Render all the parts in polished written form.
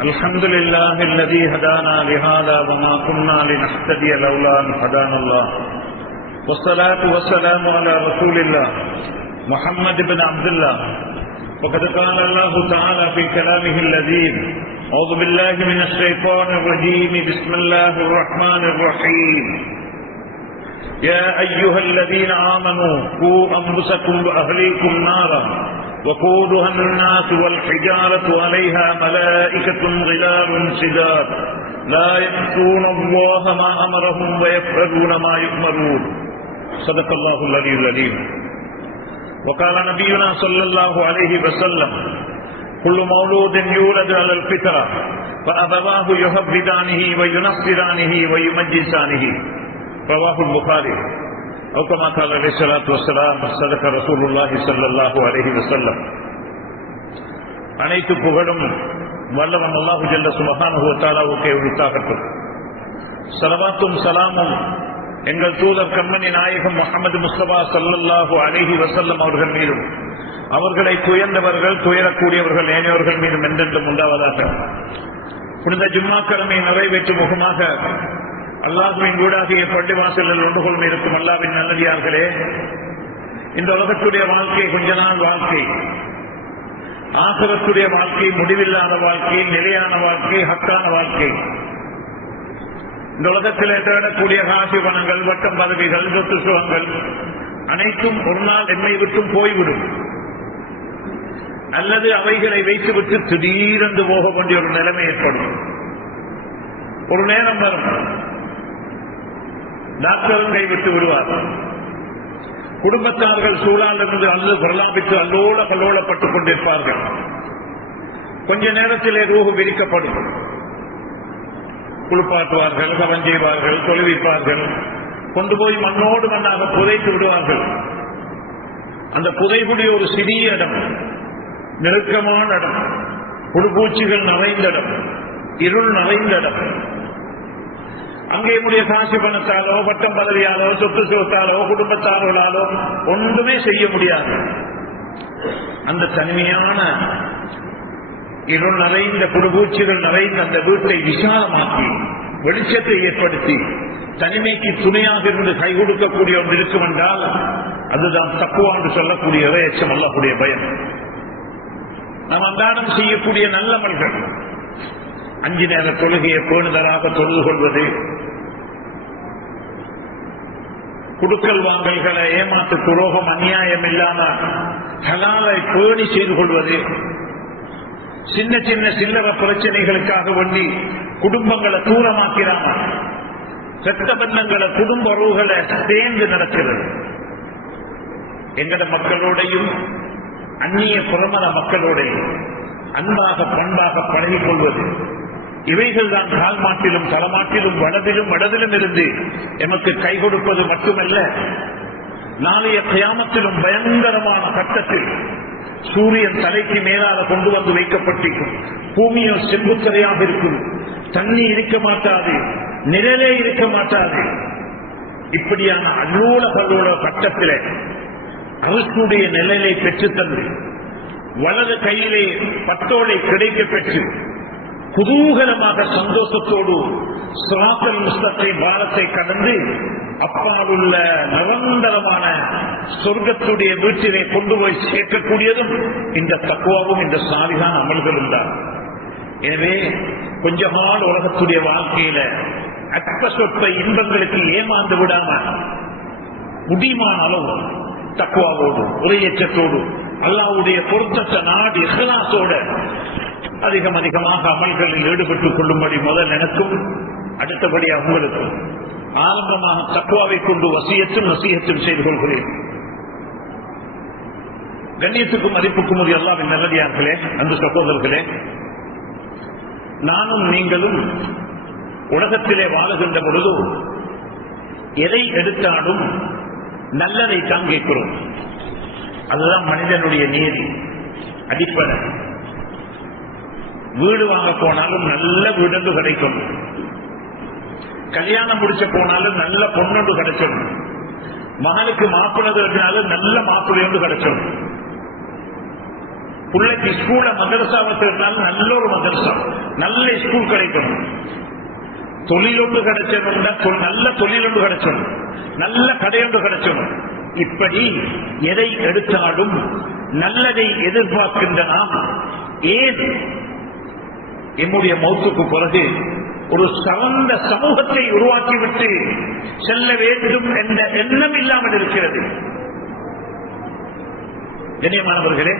الحمد لله الذي هدانا لهذا وما كنا لنهتدي لولا أن هدانا الله والصلاة والسلام على رسول الله محمد بن عبد الله وقد قال الله تعالى في كلامه اللذيذ أعوذ بالله من الشيطان الرجيم بسم الله الرحمن الرحيم يا أيها الذين آمنوا قوا أنفسكم وأهليكم نارا وقودها الناس والحجارة عليها ملائكة غلاظ شداد لا يعصون الله ما أمرهم ويفعلون ما يؤمرون صدق الله العلي العظيم. وقال نبينا صلى الله عليه وسلم كل مولود يولد على الفطرة فأبواه يهودانه وينصرانه ويمجسانه رواه البخاري أو كما قال عليه الصلاة والسلام صدق رسول الله صلى الله عليه وسلم. அனைத்து புகழும் வல்லவன் அல்லாஹ் ஜல்ல சுப்ஹானஹு வ தஆலாவுக்கே உரித்தாகட்டும். ஸலவாத்தும் ஸலாமும் எங்கள் தூதர் கண்மணி நாயகம் முஹம்மது முஸ்தபா ஸல்லல்லாஹு அலைஹி வஸல்லம் அவர்கள் மீதும் அவர்களை துயர்ந்தவர்கள் துயரக்கூடியவர்கள் ஏனையவர்கள் மீதும் என்றென்றும் உண்டாவதாக. புனித ஜும்மா கடமை நிறைவேற்றும் முகமாக அல்லாஹ்வின் வீடாகிய பள்ளிவாசலில் ஒன்று கொள்ளும் இருக்கும் அல்லாஹ்வின் நல்லடியார்களே, இந்த உலகத்துடைய வாழ்க்கை கொஞ்ச நாள் வாழ்க்கை, ஆகிரத்துடைய வாழ்க்கை முடிவில்லாத வாழ்க்கை, நிலையான வாழ்க்கை, ஹக்கான வாழ்க்கை. இந்த உலகத்திலே தேடக்கூடிய காசு பணங்கள், வட்டம் பதவிகள், சொத்து சுகங்கள் அனைத்தும் ஒரு நாள் என்னை விட்டும் போய்விடும், அல்லது அவைகளை வைத்துவிட்டு திடீரென்று போக வேண்டிய ஒரு நிலைமை ஏற்படும். ஒரு நேரம் வரும், டாக்டரும் கைவிட்டு விடுவார், குடும்பத்தார்கள் சூழால் இருந்து அல்லது பிரலாபித்து அல்லோல கல்லோலப்பட்டுக் கொண்டிருப்பார்கள். கொஞ்ச நேரத்திலே ரூஹு விரிக்கப்படும், குளிப்பாட்டுவார்கள், கவன் செய்வார்கள், தொழுவிப்பார்கள், கொண்டு போய் மண்ணோடு மண்ணாக புதைத்து விடுவார்கள். அந்த புதைகுடி ஒரு சிறிய இடம், நெருக்கமான இடம், புழுப்பூச்சிகள் நிறைந்த இடம், இருள் நிறைந்த இடம். அங்கே என்னுடைய காசு பணத்தாலோ பட்டம் பதவியாலோ சொத்து சுகத்தாலோ குடும்பத்தார்களாலோ ஒன்றுமே செய்ய முடியாது. அந்த தனிமையான இருள் நிறைந்த புழுப்பூச்சிகள் நிறைந்த அந்த வீட்டை விசாலமாக்கி வெளிச்சத்தை ஏற்படுத்தி தனிமைக்கு துணையாக இருந்து கை கொடுக்கக்கூடிய ஒன்று இருக்கும் என்றால் அதுதான் தக்குவா என்று சொல்லக்கூடிய இறையச்சம், அல்லாஹ்வுடைய பயம். நாம் அன்றாடம் செய்யக்கூடிய நல்லமல்கள், 5 நேர தொழுகையை பேணுதலாக தொழுது கொள்வது, குடுக்கல் வாங்கல்களை ஏமாற்று துரோகம் அநியாயம் இல்லாமல் ஹலாலை பேணி செய்து கொள்வது, சின்ன சின்ன சில்லற பிரச்சனைகளுக்காக வேண்டி குடும்பங்களை தூரமாக்கிறாம இரத்த பந்தங்களை குடும்ப உறவுகளை சேர்ந்து நடக்கிறது. எங்கட மக்களோடையும் அந்நிய புறமத மக்களோடையும் அன்பாக பண்பாக பழகிக் கொள்வது, இவைகள் தான் கால்மாட்டிலும் தலமாட்டிலும் வடதிலும் வடதிலும் இருந்து எமக்கு கை கொடுப்பது மட்டுமல்ல, நாளைய கியாமத்திலும் பயங்கரமான கட்டத்தில் சூரியன் தலைக்கு மேலாக கொண்டு வந்து வைக்கப்பட்டிருக்கும், பூமியும் செங்குத்தரையாக இருக்கும், தண்ணி இருக்க மாட்டாது, நிழலே இருக்க மாட்டாது. இப்படியான அல்லோல கல்லோல கட்டத்திலே அரசுடைய நிழலை பெற்றுத்தந்து வலது கையிலே பட்டோலை கிடைக்க பெற்று குதூகலமாக சந்தோஷத்தோடு சிராத்தல் முஸ்தகீம் பாலத்தை கடந்து அப்பால் உள்ள நிரந்தரமான சொர்க்கத்துடைய வீட்டினை கொண்டு போய் சேர்க்கக்கூடியதும் இந்த தக்குவாவும் இந்த சாலிகான அமல்களும் தான். எனவே கொஞ்சமான உலகத்துடைய வாழ்க்கையில அற்ப சொற்ப இன்பங்களுக்கு ஏமாந்து விடாம முடிமான அளவு தக்குவாவோடு உரையச்சத்தோடு அல்லாஹ்வுடைய பொருத்தத்தை நாடு இஹ்லாஸோட அதிகமாக அமல்களில் ஈடுபட்டுக் கொள்ளும்படி முதல் எனக்கும் அடுத்தபடியாக உங்களுக்கும் ஆரம்பமாக தக்குவாவை கொண்டு வசியத்தும் செய்து கொள்கிறேன். கண்ணியத்துக்கும் மதிப்புக்கும் உரிய அல்லாஹ்வின் நல்லடியார்களே, அன்பு சகோதரர்களே, நானும் நீங்களும் உலகத்திலே வாழுகின்ற பொழுது எதை எடுத்தாலும் நல்லதை தான் கேட்கிறோம். அதுதான் மனிதனுடைய நீதி அடிப்படை. வீடு வாங்க போனாலும் நல்ல வீடு கிடைக்கும், கல்யாணம் முடிச்ச போனாலும் நல்ல பொண்ணு கிடைச்சோம், மகனுக்கு மாப்பிள்ளை நல்ல மாப்பிள்ளை கிடைச்சோம். பிள்ளைக்கு ஸ்கூல மதரசாவை தேடினாலும் நல்ல ஒரு மதரசா, நல்ல ஸ்கூல் கிடைக்கணும். தொழிலொன்று கிடைச்சணும், நல்ல தொழிலொன்று கிடைச்சணும், நல்ல கடையொன்று கிடைச்சணும். இப்படி எதை எடுத்தாலும் நல்லதை எதிர்பார்க்கின்ற நாம் ஏன் என்னுடைய மௌத்துக்கு பிறகு ஒரு சிறந்த சமூகத்தை உருவாக்கிவிட்டு செல்ல வேண்டும் என்ற எண்ணம் இல்லாமல் இருக்கிறது? கண்ணியமானவர்களே,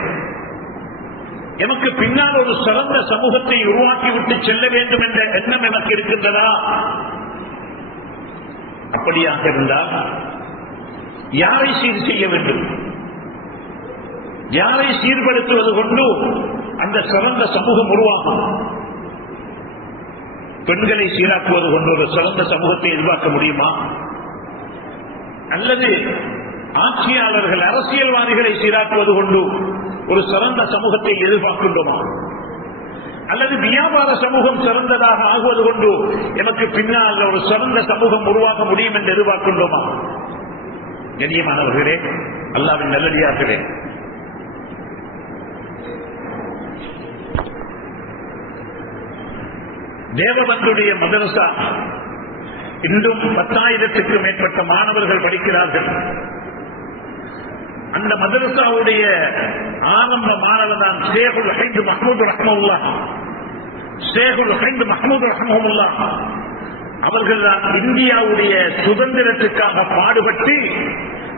எமக்கு பின்னால் ஒரு சிறந்த சமூகத்தை உருவாக்கிவிட்டு செல்ல வேண்டும் என்ற எண்ணம் எனக்கு இருக்கின்றதா? அப்படியாக இருந்தால் யாரை சீர் செய்ய வேண்டும்? யாரை சீர்படுத்துவது கொண்டு அந்த சிறந்த சமூகம் உருவாகும்? பெண்களை சீராக்குவது கொண்டு ஒரு சிறந்த சமூகத்தை எதிர்பார்க்க முடியுமா? அல்லது ஆட்சியாளர்கள் அரசியல்வாதிகளை சீராக்குவது கொண்டு ஒரு சிறந்த சமூகத்தை எதிர்பார்க்கின்றோமா? அல்லது வியாபார சமூகம் சிறந்ததாக ஆகுவது கொண்டு எனக்கு பின்னால் ஒரு சிறந்த சமூகம் உருவாக்க முடியும் என்று எதிர்பார்க்கின்றோமா? கண்ணியமானவர்களே, அல்லாஹ்வின் நல்லடியார்களே, தேவபந்துடைய மதரசா இன்றும் 10,000க்கு மேற்பட்ட மாணவர்கள் படிக்கிறார்கள். அந்த மதரசாவுடைய ஆரம்ப மாணவர் தான் ஷேகுல் ஹைத் மஹ்மூத் ரஹ்மத்துல்லாஹ். ஷேகுல் ஹைத் மஹ்மூத் ரஹ்மத்துல்லாஹ் அவர்கள் தான் இந்தியாவுடைய சுதந்திரத்துக்காக பாடுபட்டு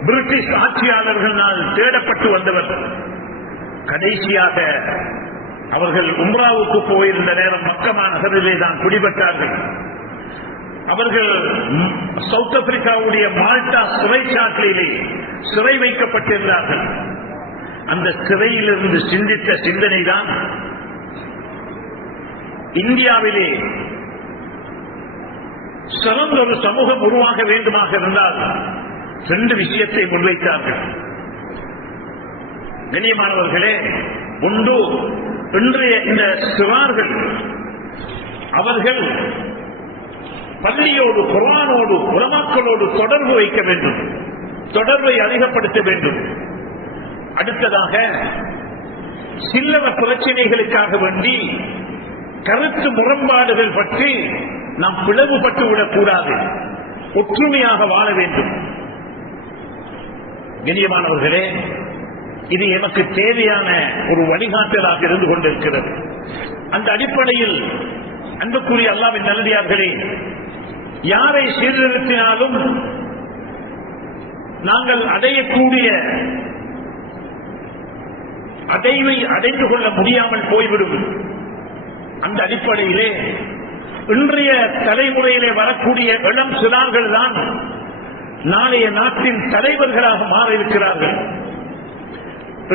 பிரிட்டிஷ் ஆட்சியாளர்களால் தேடப்பட்டு வந்தவர். கடைசியாக அவர்கள் உம்ராவுக்கு போயிருந்த நேரம் மக்கமா நகரிலே தான் குடிபட்டார்கள். அவர்கள் சவுத் ஆப்பிரிக்காவுடைய மால்டா சிறைச்சாலையிலே சிறை வைக்கப்பட்டிருந்தார்கள். அந்த சிறையிலிருந்து சிந்தித்த சிந்தனை தான் இந்தியாவிலே சிறந்த ஒரு சமூகம் உருவாக வேண்டுமாக இருந்தால் 2 விஷயத்தை முன்வைத்தார்கள். கண்ணியமானவர்களே, ஒன்று, இன்றைய இந்த சிறார்கள் அவர்கள் பள்ளியோடு, குர்ஆனோடு, உலமாக்களோடு தொடர்பு வைக்க வேண்டும், தொடர்பை அதிகப்படுத்த வேண்டும். அடுத்ததாக சில்லற பிரச்சனைகளுக்காக வேண்டி கருத்து முரண்பாடுகள் பற்றி நாம் பிளவுபட்டு விடக்கூடாது, ஒற்றுமையாக வாழ வேண்டும். கண்ணியமானவர்களே, இது எனக்கு தேவையான ஒரு வழிகாட்டலாக இருந்து கொண்டிருக்கிறது. அந்த அடிப்படையில் அன்புக்குரிய அல்லாஹ்வின் நல்லடியார்களே, யாரை சீர்திருத்தினாலும் நாங்கள் அடையக்கூடிய அடைவை அடைந்து கொள்ள முடியாமல் போய்விடும். அந்த அடிப்படையிலே இன்றைய தலைமுறையிலே வரக்கூடிய இளம் சிறார்கள் தான் நாளைய நாட்டின் தலைவர்களாக மாற இருக்கிறார்கள்.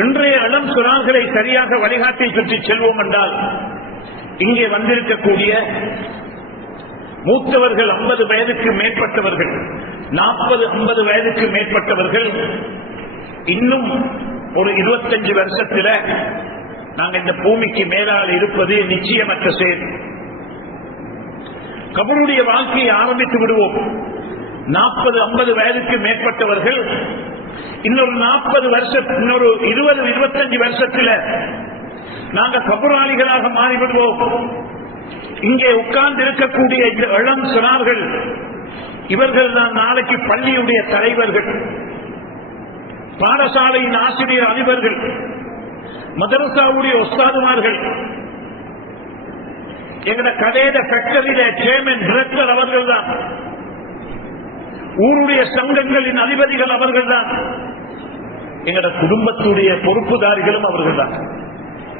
இன்றைய இளம் சிறார்களை சரியாக வழிகாட்டி சுற்றி செல்வோம் என்றால், இங்கே வந்திருக்கக்கூடிய மூத்தவர்கள் 50 வயதுக்கு மேற்பட்டவர்கள், 40-50 வயதுக்கு மேற்பட்டவர்கள், இன்னும் ஒரு 25 வருஷத்தில் நாங்கள் இந்த பூமிக்கு மேலால் இருப்பது நிச்சயமற்ற செயல். கபருடைய வாழ்க்கையை ஆரம்பித்து விடுவோம். 40-50 வயதுக்கு மேற்பட்டவர்கள் இன்னொரு 40 வருஷம், இன்னொரு 20-25 வருஷத்தில் நாங்கள் கபராளிகளாக மாறிவிடுவோம். இங்கே உட்கார்ந்து இருக்கக்கூடிய இந்த இளம் சிறார்கள், இவர்கள் தான் நாளைக்கு பள்ளியுடைய தலைவர்கள், பாடசாலையின் ஆசிரியர் அதிபர்கள், மதரசாவுடைய உஸ்தாதுமார்கள், எங்கட கடையில ஃபேக்டரியில சேர்மன் டிரெக்டர் அவர்கள் தான், ஊருடைய சங்கங்களின் அதிபதிகள் அவர்கள் தான், எங்கட குடும்பத்துடைய பொறுப்புதாரிகளும் அவர்கள் தான்.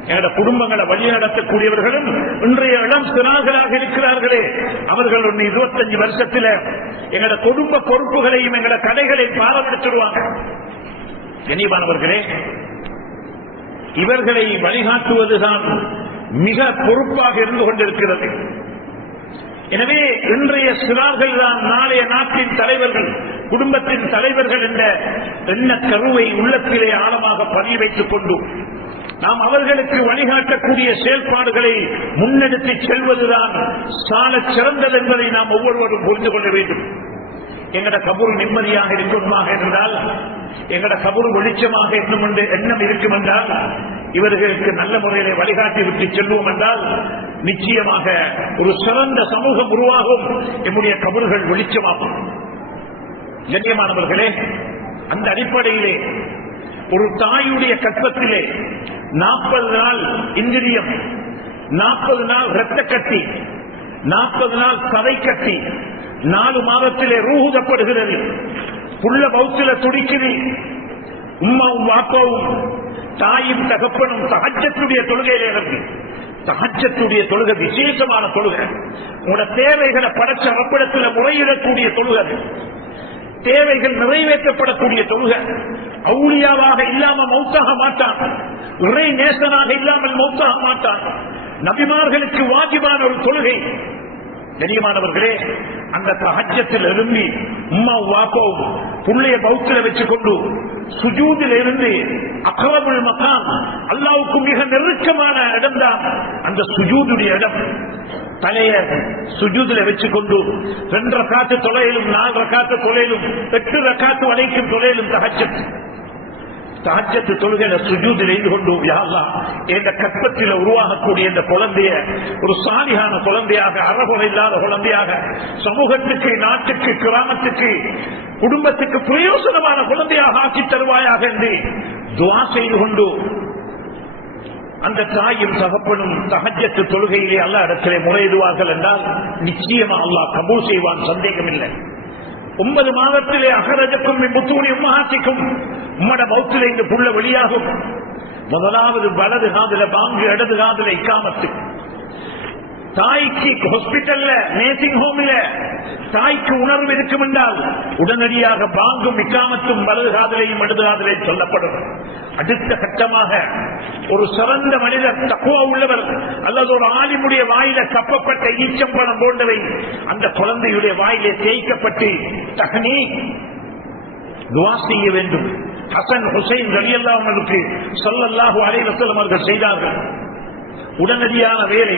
எங்கட குடும்பங்களை வழிநடத்தக்கூடியவர்களும் இன்றைய இளம் சிறார்களாக இருக்கிறார்களே, அவர்கள் 25 வருஷத்தில் எங்கட குடும்ப பொறுப்புகளையும் எங்கட கடைகளை பாரப்படுத்திடுவாங்க. கண்ணியமானவர்களே, இவர்களை வழிகாட்டுவதுதான் மிக பொறுப்பாக இருந்து கொண்டிருக்கிறது. எனவே இன்றைய சிறார்கள் தான் நாளைய நாட்டின் தலைவர்கள், குடும்பத்தின் தலைவர்கள் என்ற எண்ண கருவை உள்ளத்திலே ஆழமாக பதிய வைத்துக் கொண்டு நாம் அவர்களுக்கு வழிகாட்டக்கூடிய செயல்பாடுகளை முன்னெடுத்து செல்வதுதான் சால சிறந்தது என்பதை நாம் ஒவ்வொருவரும் புரிந்து கொள்ள வேண்டும். எங்கட கபூர் நிம்மதியாக இருக்கணுமாக இருந்தால், எங்கட கபூர் வெளிச்சமாக எண்ணம் இருக்கும் என்றால், இவர்களுக்கு நல்ல முறையிலே வழிகாட்டி விட்டு செல்வோம் என்றால் நிச்சயமாக ஒரு சிறந்த சமூகம் உருவாகும், நம்முடைய கபறுகள் வெளிச்சமாகும். கண்ணியமானவர்களே, அந்த அடிப்படையிலே ஒரு தாயுடைய கற்பத்திலே 40 நாள் இந்திரியம், 40 நாள் இரத்த கட்டி, 40 நாள் சதை கட்டி, 4 மாதத்திலே ரூஹுதப்படுகிறது. புள்ள பௌத்தில துடிக்குது. உம்மாவும் வாப்பாவும் தாயும் தகப்பனும் தஹஜ்ஜத்துடைய தொழுகையிலே இறங்கி, தஹஜ்ஜத்துடைய தொழுகை விசேஷமான தொழுகை. உங்களோட தேவைகளை படைச்ச ரப்பிடத்தில் முறையிடக்கூடிய தொழுகை, தேவைகள் நிறைவேற்றப்படக்கூடிய தொழுகை. அவுலியாவாக இல்லாம மௌத்தாக மாட்டான், இறை நேசனாக இல்லாமல் மௌத்தாக மாட்டான். நபிமார்களுக்கு வாஜிபான ஒரு தொழுகை. கண்ணியமானவர்களே, அந்த தஹஜ்ஜத்தில் எழும்பி உம்மா வாப்பாவும் புள்ளைய பௌத்தில வச்சுக்கொண்டு சுஜூதில் இருந்து அக்ரபுல் மகான், அல்லாஹ்வுக்கு மிக நெருக்கமான இடம்தான் அந்த சுஜூதுடைய இடம். தலைய சுஜூதில வச்சுக்கொண்டு 2 ரக்காத்து தொலையிலும் 4 ரக்காத்து தொலையிலும் 8 ரக்காத்து வரைக்கும் தொலையிலும் தஹஜ்ஜத் தொழுகையில சுஜூதில் இருந்து கொண்டு, யா அல்லாஹ், இந்த கற்பத்தில் உருவாகக்கூடிய இந்த குழந்தைய ஒரு சாலிகான குழந்தையாக, அறகுறை இல்லாத குழந்தையாக, சமூகத்துக்கு, நாட்டுக்கு, கிராமத்துக்கு, குடும்பத்துக்கு பிரயோசனமான குழந்தையாக ஆக்கி தருவாயாக என்று துஆ செய்து கொண்டு அந்த தாயும் தகப்பனும் தஹஜ்ஜத் தொழுகையிலே அல்லாஹ் இடத்திலே முறையிடுவார்கள் என்றால் நிச்சயமா அல்லாஹ் கபூல் செய்வான், சந்தேகம் இல்லை. 9 மாதத்திலே அகரஜக்கும் முத்தூனி உம்மஹாத்திக்கும், உம்மட மௌத்திலே இந்த புள்ள வெளியாகும். முதலாவது வலது காதுல பாங்கு, இடது காதுல இக்காமத்து. தாய்க்கு ஹாஸ்பிட்டல்ல, நேசிங் ஹோம்ல தாய்க்கு உணர்வு இருக்கும் என்றால் உடனடியாக பாங்கும் இக்காமத்தும் வலது காதலையும் இடது காதலையும் சொல்லப்படும். அடுத்த கட்டமாக ஒரு சிறந்த மனிதர், தக்வா உள்ளவர் அல்லது ஒரு ஆலிமுடைய வாயில கப்பப்பட்ட ஈச்சம்பழம் போன்றவை அந்த குழந்தையுடைய வாயிலே தேய்க்கப்பட்டு தகனி துஆ செய்ய வேண்டும். ஹசன் ஹுசைன் ரலியல்லாஹு அன்ஹுக்கு ஸல்லல்லாஹு அலைஹி வஸல்லம் அவர்கள் செய்தார்கள். உடனடியான வேலை.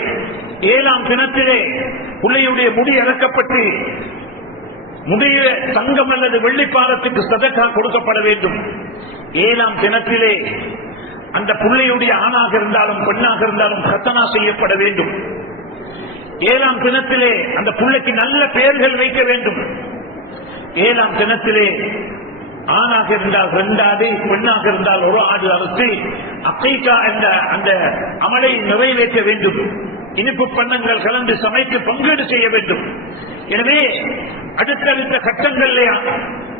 7ஆம் தினத்திலே பிள்ளையுடைய முடி இறக்கப்பட்டு முடிய தங்கம் அல்லது வெள்ளிப்பாரத்துக்கு சதக்கா கொடுக்கப்பட வேண்டும். 7ஆம் தினத்திலே அந்த பிள்ளையுடைய ஆணாக இருந்தாலும் பெண்ணாக இருந்தாலும் கத்தனா செய்யப்பட வேண்டும். 7ஆம் தினத்திலே அந்த பிள்ளைக்கு நல்ல பெயர்கள் வைக்க வேண்டும். 7ஆம் தினத்திலே ஆணாக இருந்தால் 2 ஆடு, பெண்ணாக இருந்தால் 1 ஆடு அறுத்து அக்கீகா என்ற அந்த அமலை நிறைவேற்ற வேண்டும். இனிப்பு பண்டங்கள் கலந்து சமைத்து பங்கீடு செய்ய வேண்டும். எனவே அடுத்தடுத்த கட்டங்களிலே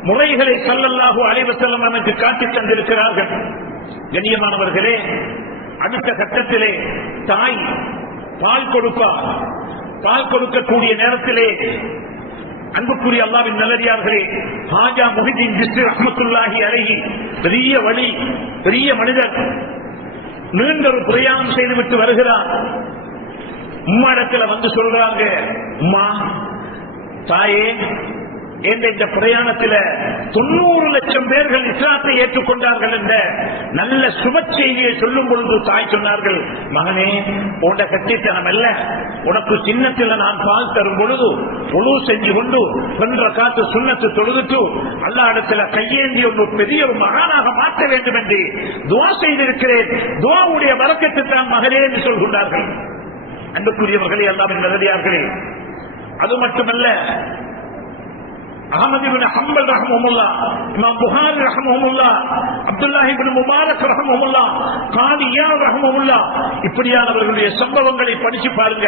முறைகளை ஸல்லல்லாஹு அலைஹி வஸல்லம் நமக்கு காட்டித் தந்திருக்கிறார்கள். கண்ணியமானவர்களே, அடுத்த கட்டத்திலே தாய் பால் கொடுப்பார். பால் கொடுக்கக்கூடிய நேரத்திலே அன்புக்குரிய அல்லாஹ்வின் நல்லடியார்களே, ஹாஜா முஹிதீன் பிஸ்ரி ரஹ்மத்துல்லாஹி அலைஹி பெரிய வழி, பெரிய மனிதர், நீண்ட ஒரு பிரயாணம் செய்துவிட்டு வருகிறார். உம்மா இடத்துல வந்து சொல்றாங்க, உம்மா தாயே, இந்த பிரயாணத்தில் 90 லட்சம் பேர்கள் இஸ்லாத்தை ஏற்றுக்கொண்டார்கள் என்ற நல்ல சுப செய்தியை சொல்லும் பொழுது தாய் சொன்னார்கள், மகனே, உன்னை கட்டித்தனம் அல்ல, உனக்கு சின்னத்தில் நான் பால் தரும் பொழுது உழு செஞ்சு கொண்டு 2 ரக்காத்து சுன்னத்து தொழுதுட்டு அல்லாஹ் இடத்துல கையேந்தி ஒரு பெரிய ஒரு மகானாக மாற்ற வேண்டும் என்று துஆ செய்திருக்கிறேன். துஆவுடைய பரக்கத்து தான் மகனே என்று சொல்கின்றார்கள். அன்புக்குரியவர்களே, அல்லாஹ்வின் நல்லடியார்களே, அது மட்டுமல்ல, அஹ்மத் இப்னு ஹம்பல் ரஹ்மஹுல்லாஹ், இமாம் புகாரி ரஹ்மஹுல்லாஹ், அப்துல்லாஹ் இப்னு முபாரக் ரஹ்மஹுல்லாஹ், காதி இயாத் ரஹ்மஹுல்லாஹ், இப்படியானவர்களுடைய சம்பவங்களை படிச்சு பாருங்க.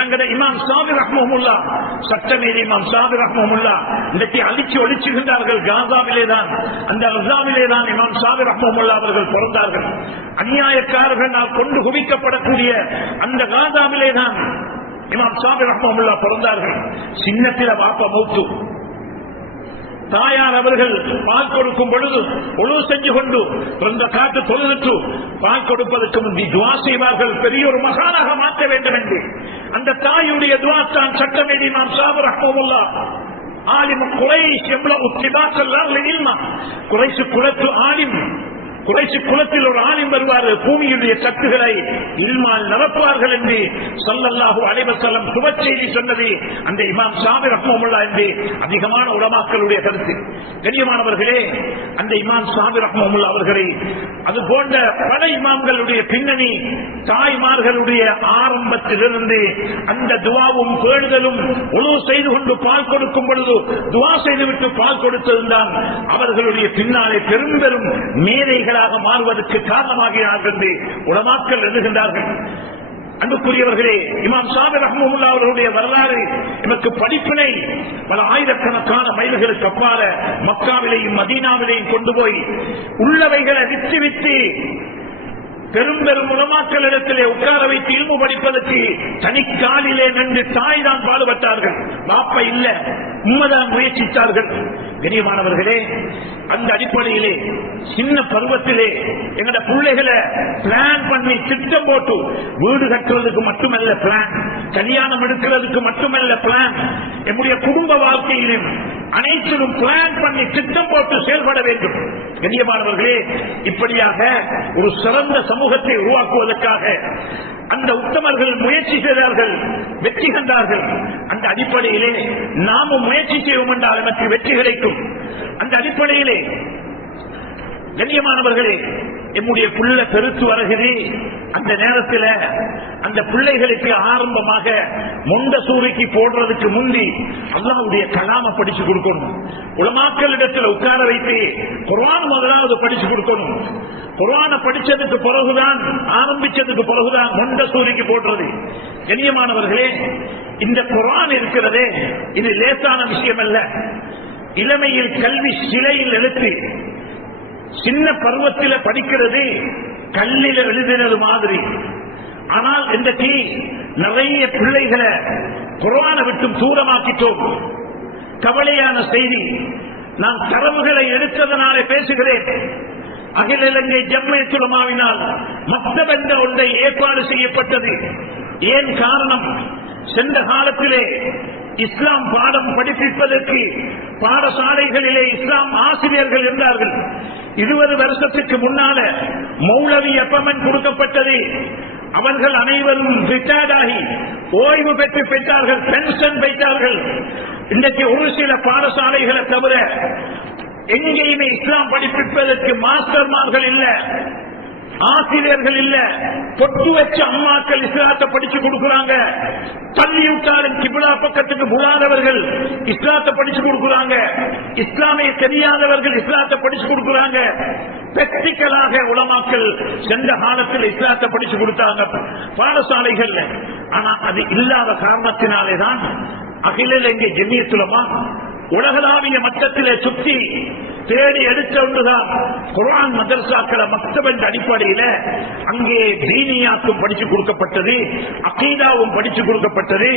எங்கட இமாம் சாபிர் ரஹ்மஹுல்லாஹ், சட்டமேரி இமாம் சாபிர் ரஹ்மஹுல்லாஹ் இன்னைக்கு அழிச்சு ஒழிச்சுகின்றார்கள். காசாவிலே தான், அந்த ரஸாவிலே தான் இமாம் சாபிர் ரஹ்மஹுல்லாஹ் அவர்கள் பிறந்தார்கள். அநியாயக்காரர்களால் கொண்டு குவிக்கப்படக்கூடிய அந்த காசாவிலே தான் இமாம் சாபிர் ரஹ்மஹுல்லாஹ் பிறந்தார்கள். சின்னத்தில வாப்பா மௌத்து. தாயார் அவர்கள் பால் கொடுக்கும் பொழுது ஒழு செஞ்சு கொண்டு 2 காத்து தொழுதுட்டு பால் கொடுப்பதற்கு முந்தி துஆ செய்வார்கள், பெரிய ஒரு மகானாக மாற்ற வேண்டும் என்று. அந்த தாயுடைய துஆ தான் சட்டமேடி இமாம் சாபிர் ரஹ்மஹுல்லாஹ், ஆலிம் குரைஷ் எவ்வளவு உத்திபாக்கல்லாஹ் இல்மா, குரைஷ் குலத்து ஆலிம், குறைசி குலத்தில் ஒரு ஆலிம் வருவார், பூமியுடைய சத்துகளை இல்மால் நிரப்புவார்கள் என்று ஸல்லல்லாஹு அலைஹி வஸல்லம் சுப செய்தி சொன்னது அந்த இமாம் சாபிர் ரஹ்மஹுல்லாஹ் என்று அதிகமான உலமாக்களுடைய கருத்து. கண்ணியமானவர்களே, அந்த இமாம் சாபிர் ரஹ்மத்துல்லாஹி அவர்களை அது போன்ற பல இமாம்களுடைய பின்னணி, தாய்மார்களுடைய ஆரம்பத்திலிருந்து அந்த துவாவும் பேணுதலும், உழவு செய்து கொண்டு பால் கொடுக்கும் பொழுது துவா செய்துவிட்டு பால் கொடுத்ததுதான் அவர்களுடைய பின்னாலே பெரும் பெரும் மேதைகளாக மாறுவதற்கு காரணமாகிறார்கள் என்று உலமாக்கள் எழுதுகின்றார்கள். அன்புக்குரியவர்களே, இமாம் சாபிர் ரஹ்மத்துல்லாஹி அவர்களுடைய வரலாறு நமக்கு படிப்பினை. பல ஆயிரக்கணக்கான மைல்களுக்கு அப்பால மக்காவிலேயும் மதீனாவிலேயும் கொண்டு போய் உள்ளவைகளை வித்து வித்து பெரும் பெரும் உலமாக்களிடத்திலே உட்கார வைத்து இல்மு படிப்பதற்கு தனிக்காலிலே நின்று தாய் தான் பாடுபட்டார்கள். பாப்பா இல்ல, உண்மைதான் முயற்சித்தார்கள். கண்ணியமானவர்களே, அந்த அடிப்படையிலே சின்ன பருவத்திலே எங்கட பிள்ளைகளை பிளான் பண்ணி திட்டம் போட்டு வீடு கட்டுறதுக்கு மட்டுமல்ல பிளான், கல்யாணம் எடுக்கிறதுக்கு மட்டுமல்ல பிளான், நம்முடைய குடும்ப வாழ்க்கையிலும் அனைத்திலும் பிளான் பண்ணி திட்டம் போட்டு செயல்பட வேண்டும். கண்ணியமானவர்களே, இப்படியாக ஒரு சிறந்த சமூகத்தை உருவாக்குவதற்காக அந்த உத்தமர்கள் முயற்சி செய்தார்கள், வெற்றி கண்டார்கள். அந்த அடிப்படையிலே நாமும் முயற்சி செய்வோம் என்றால் நமக்கு வெற்றி கிடைக்கும். அந்த அடிப்படையிலே கண்ணியமானவர்களே, நம்முடைய பிள்ளை பெருத்து வருகிறது. அந்த நேரத்தில் அந்த பிள்ளைகளுக்கு ஆரம்பமாக மொண்டசூரிக்கு போடுறதுக்கு முந்தி அல்லாஹ்வுடைய கலாம படிச்சு கொடுக்கணும். உலமாக்களிடத்தில் உட்கார வைத்து குர்ஆன் முதலாவது படிச்சு கொடுக்கணும். குர்ஆனை படிச்சதுக்கு பிறகுதான், ஆரம்பிச்சதுக்கு பிறகுதான் மொண்டசூரிக்கு போடுறது. கண்ணியமானவர்களே, இந்த குர்ஆன் இருக்கிறதே, இது லேசான விஷயம் அல்ல. இளமையில் கல்வி சிலையில் எழுத்து, சின்ன பருவத்தில் படிக்கிறது கல்லில் எழுதினது மாதிரி. ஆனால் இன்றைக்கு நிறைய பிள்ளைகளை குர்ஆனை விட்டு தூரமாக்கிட்டோம். கவலையான செய்தி. நான் தரவுகளை எடுத்ததனாலே பேசுகிறேன். அகில இலங்கை ஜம்மியத்துல் உலமாவினால் மக்தப் என்ற ஒன்றை ஏற்பாடு செய்யப்பட்டது. ஏன் காரணம்? சென்ற காலத்திலே இஸ்லாம் பாடம் படிப்பிப்பதற்கு பாடசாலைகளிலே இஸ்லாம் ஆசிரியர்கள் இருந்தார்கள். 20 வருஷத்துக்கு முன்னால மௌலவி அப்பமன் கொடுக்கப்பட்டது. அவர்கள் அனைவரும் ரிட்டையர்ட் ஆகி ஓய்வு பெற்று பெற்றார்கள், பென்ஷன் பெற்றார்கள். இன்றைக்கு ஒரு சில பாடசாலைகளை தவிர எங்கேயுமே இஸ்லாம் படிப்பிப்பதற்கு மாஸ்டர்மார்கள் இல்ல, ஆசிரியர்கள் இல்ல. பொட்டு வச்ச அம்மாக்கள் இஸ்லாத்தை படிச்சு கொடுக்கிறாங்க. பள்ளி விட்டாலும் கிபிலா பக்கத்துக்கு புகாதவர்கள் இஸ்லாத்தை படிச்சு கொடுக்கிறாங்க. இஸ்லாமிய தெரியாதவர்கள் இஸ்லாத்தை படிச்சு கொடுக்கிறாங்க. பிராக்டிக்கலாக உலமாக்கள் சென்ற காலத்தில் இஸ்லாத்தை படிச்சு கொடுத்தாங்க பாடசாலைகள். ஆனா அது இல்லாத காரணத்தினாலேதான் அகில இலங்கை ஜம்மியத்துல் உலமா உலகளாவிய மட்டத்திலே சுற்றி தேடி எடுத்த ஒன்றுதான் குர்ஆன் மதரசாக்களை மக்தப் என்ற அடிப்படையில் அங்கே தீனியாக்கும் படிச்சு கொடுக்கப்பட்டது, அகீதாவும் படிச்சு கொடுக்கப்பட்டது,